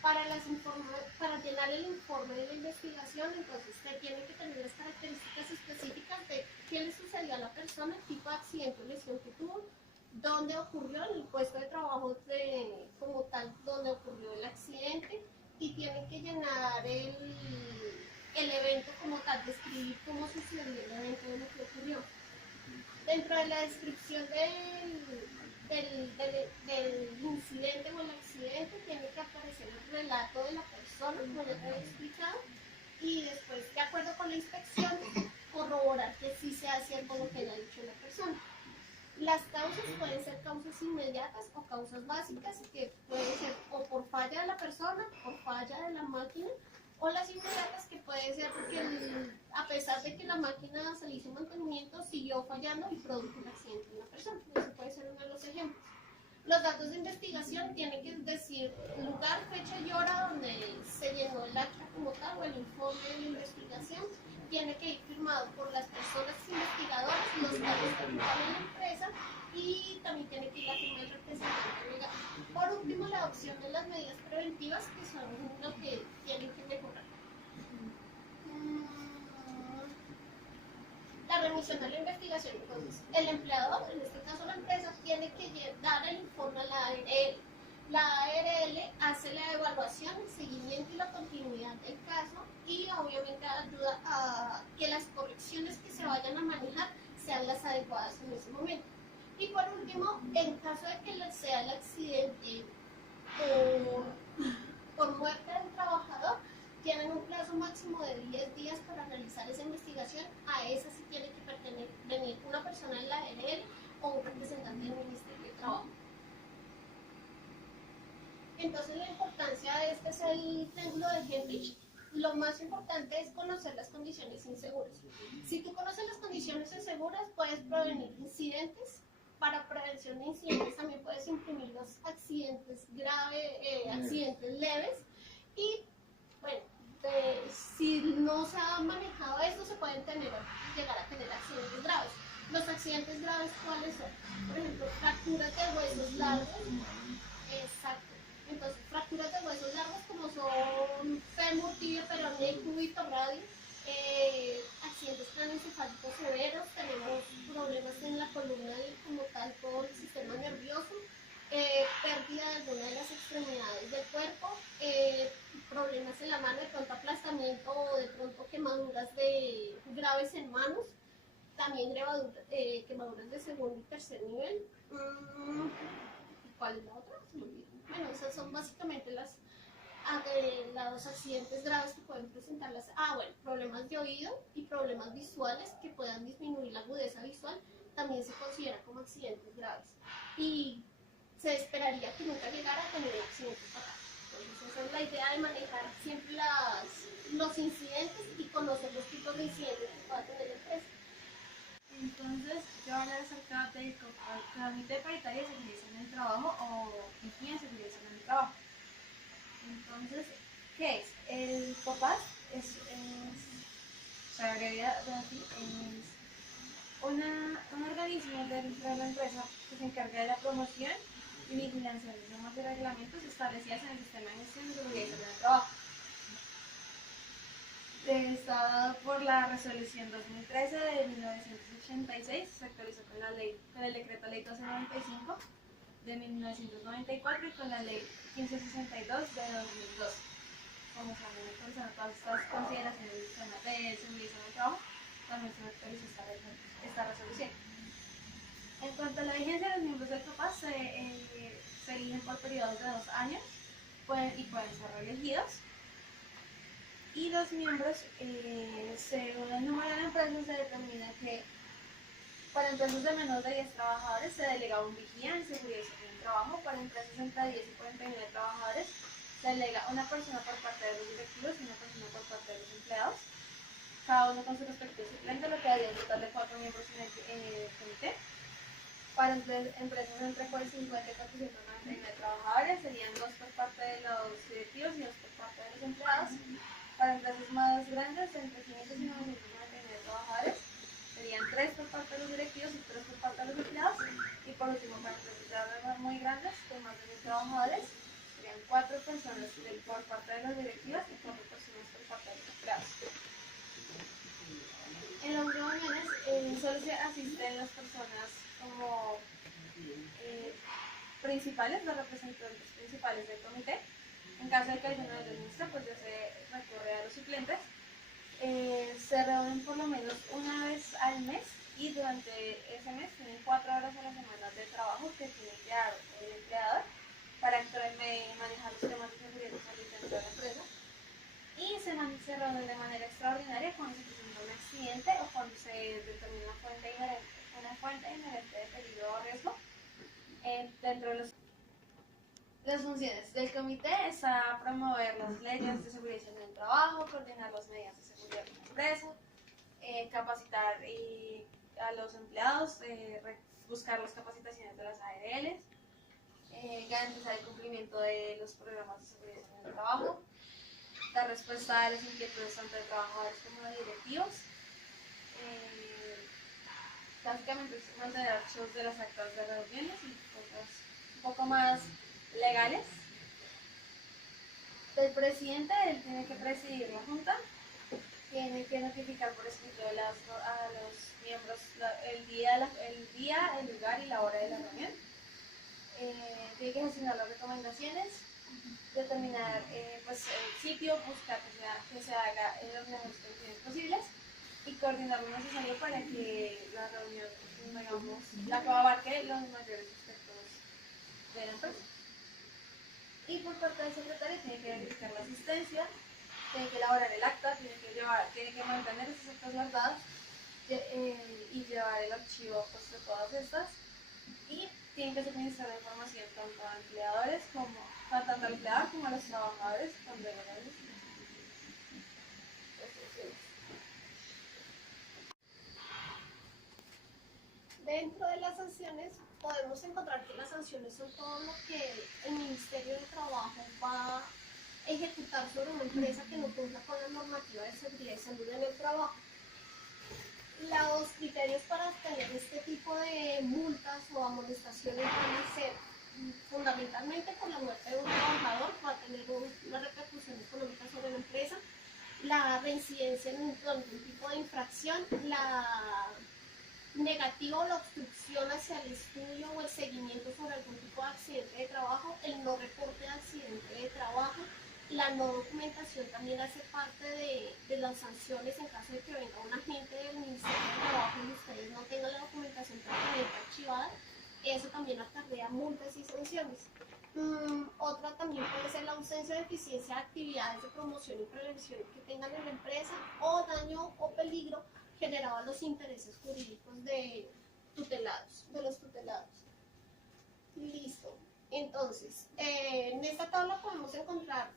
Para llenar el informe de la investigación, entonces se tiene que tener las características específicas de qué le sucedió a la persona, el tipo de accidente o lesión que tuvo, dónde ocurrió, en el puesto de trabajo como tal, donde ocurrió el accidente, y tiene que llenar el evento como tal, describir cómo sucedió el evento de lo que ocurrió. Dentro de la descripción del incidente o el accidente tiene que aparecer el relato de la persona, como ya te había explicado, y después, de acuerdo con la inspección, corroborar que sí sea cierto lo que le ha dicho la persona. Las causas pueden ser causas inmediatas o causas básicas, que pueden ser o por falla de la persona, por falla de la máquina, o las inmediatas, que puede ser porque a pesar de que la máquina se le hizo mantenimiento, siguió fallando y produjo un accidente en la persona. Eso puede ser uno de los ejemplos. Los datos de investigación tienen que decir lugar, fecha y hora donde se llenó el acta como tal o el informe de la investigación. Tiene que ir firmado por las personas investigadoras, los que representan a la empresa, y también tiene que ir la firma del representante legal. Por último, la adopción de las medidas preventivas, que son lo que tienen que mejorar. La remisión de la investigación, entonces, el empleador, en este caso la empresa, tiene que dar el informe a la ARL. La ARL hace la evaluación, el seguimiento y la continuidad del caso, y obviamente ayuda a que las correcciones que se vayan a manejar sean las adecuadas en ese momento. Y por último, en caso de que sea el accidente por muerte del trabajador, tienen un plazo máximo de 10 días para realizar esa investigación. A esa sí tiene que venir una persona de la ARL o un representante del Ministerio de Trabajo. Entonces la importancia de este es el triángulo de Henrich. Lo más importante es conocer las condiciones inseguras. Si tú conoces las condiciones inseguras, puedes prevenir incidentes. Para prevención de incidentes también puedes imprimir los accidentes graves, accidentes leves. Y bueno, si no se ha manejado esto, se pueden llegar a tener accidentes graves. Los accidentes graves, ¿cuáles son? Por ejemplo, fracturas de huesos largos. Exacto. Entonces, fracturas de huesos largos como son fémur, tibia, peroné, cúbito, radio, accidentes craneoencefálicos severos, tenemos problemas en la columna como tal por el sistema nervioso, pérdida quemaduras en la mano, de pronto aplastamiento o de pronto quemaduras graves en manos, también quemaduras de segundo y tercer nivel. ¿Cuál es la otra? Se me olvidó. Bueno, esas son básicamente los accidentes graves que pueden presentar bueno, problemas de oído y problemas visuales que puedan disminuir la agudeza visual, también se considera como accidentes graves. Y se esperaría que nunca llegara a tener un accidente fatal. Entonces esa es la idea de manejar siempre los incidentes y conocer los tipos de incidentes que pueda tener la empresa. Entonces, yo hablaré acerca del comité paritario de seguridad en el trabajo o higiene de seguridad en el trabajo. Entonces, ¿qué es? El COPAS se abreviatura de así, es un organismo dentro de la empresa que se encarga de la promoción y vigilancia de normas y reglamentos establecidas en el sistema de gestión de seguridad y salud en el trabajo. Está dado por la resolución 2013 de 1986, se actualizó con el decreto ley 1295 de 1994 y con la ley 1562 de 2002. Como se han actualizado todas estas consideraciones del sistema de seguridad en el trabajo, también se actualizó esta resolución. En cuanto a la vigencia, los miembros del COPAS se eligen por periodos de 2 años y pueden ser reelegidos. Y los miembros, según el número de empresas, se determina que para empresas de menos de 10 trabajadores se delega un vigía en seguridad y salud en el trabajo. Para empresas entre 10 y 49 trabajadores se delega una persona por parte de los directivos y una persona por parte de los empleados, cada uno con su respectivo suplente, lo que daría un total de 4 miembros en el comité. Para empresas entre 50 y 499 trabajadores serían 2 por parte de los directivos y 2 por parte de los empleados. Para empresas más grandes, entre 500 y 999 trabajadores, serían 3 por parte de los directivos y 3 por parte de los empleados. Y por último, para empresas muy grandes, con más de 1000 trabajadores, serían 4 personas por parte de los directivos y 4 personas por parte de los empleados. En las reuniones solo se asisten las personas como principales, los representantes principales del comité. En caso de que alguno de ellos no esté, pues ya se recurre a los suplentes. Se reúnen por lo menos una vez al mes y durante ese mes tienen 4 horas a la semana de trabajo que tiene que dar el empleador para manejar los temas de seguridad y salud dentro de la empresa. Y se reúnen de manera extraordinaria cuando se presenta un accidente o cuando se determina una fuente inherente de peligro o riesgo dentro de las funciones del comité está promover las leyes de seguridad y salud en el trabajo, coordinar las medidas de seguridad de la empresa, capacitar a los empleados, buscar las capacitaciones de las ARLs, garantizar el cumplimiento de los programas de seguridad y salud en el trabajo, dar respuesta a las inquietudes tanto de trabajadores como de directivos. Básicamente es mantener archivos de las actas de reuniones y cosas un poco más legales. El presidente, él tiene que presidir la junta, tiene que notificar por escrito a los miembros el día, el lugar y la hora de la reunión. Tiene que gestionar las recomendaciones, determinar pues, el sitio, buscar que se haga en las mejores condiciones posibles y coordinar lo necesario para que la reunión, digamos, la que abarque los mayores aspectos de la empresa. Y por parte del secretario tiene que verificar la asistencia, tiene que elaborar el acta, tiene que mantener esas actas guardadas y llevar el archivo pues, de todas estas. Y tienen que suministrar la información tanto a empleadores tanto al empleador como a los trabajadores con regulares. Dentro de las sanciones podemos encontrar que las sanciones son todo lo que el Ministerio de Trabajo va a ejecutar sobre una empresa que no cumpla con la normativa de seguridad y salud en el trabajo. Los criterios para obtener este tipo de multas o amonestaciones van a ser fundamentalmente por la muerte de un trabajador, va a tener una repercusión económica sobre la empresa, la reincidencia en algún tipo de infracción, la negativa o la obstrucción hacia el estudio o el seguimiento sobre algún tipo de accidente de trabajo, el no reporte de accidente de trabajo, La no documentación también hace parte de las sanciones en caso de que venga un agente del Ministerio de Trabajo y ustedes no tengan la documentación pertinente archivada. Eso también acarrea multas y sanciones. Otra también puede ser la ausencia de eficiencia de actividades de promoción y prevención que tengan en la empresa o daño o peligro generado a los intereses jurídicos de los tutelados. Listo. Entonces, en esta tabla podemos encontrar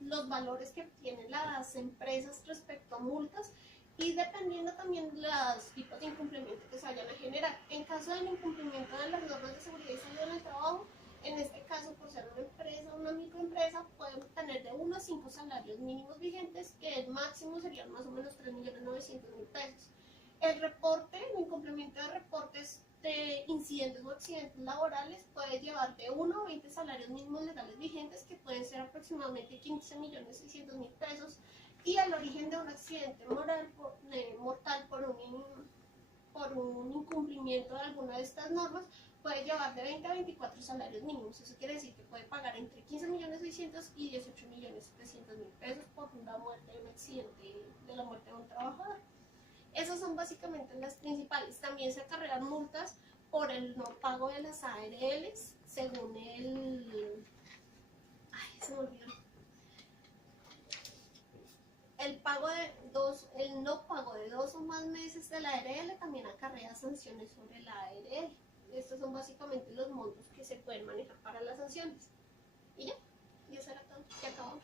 los valores que tienen las empresas respecto a multas y dependiendo también de los tipos de incumplimiento que se vayan a generar. En caso del incumplimiento de las normas de seguridad y salud en el trabajo, en este caso, por ser una empresa, una microempresa, pueden tener de 1 a 5 salarios mínimos vigentes, que el máximo serían más o menos 3.900.000 pesos. El reporte, el incumplimiento de reportes de incidentes o accidentes laborales puede llevar de 1 a 20 salarios mínimos legales vigentes, que pueden ser aproximadamente 15.600.000 pesos, y el origen de un accidente mortal por un incumplimiento de alguna de estas normas puede llevar de 20 a 24 salarios mínimos. Eso quiere decir que puede pagar entre 15.600.000 y 18.700.000 pesos por la muerte de un accidente, de la muerte de un trabajador. Esas son básicamente las principales. También se acarrean multas por el no pago de las ARLs, según se me olvidó. El no pago de 2 o más meses de la ARL también acarrea sanciones sobre la ARL. Estos son básicamente los montos que se pueden manejar para las sanciones. Y ya, y eso era todo. Ya acabamos.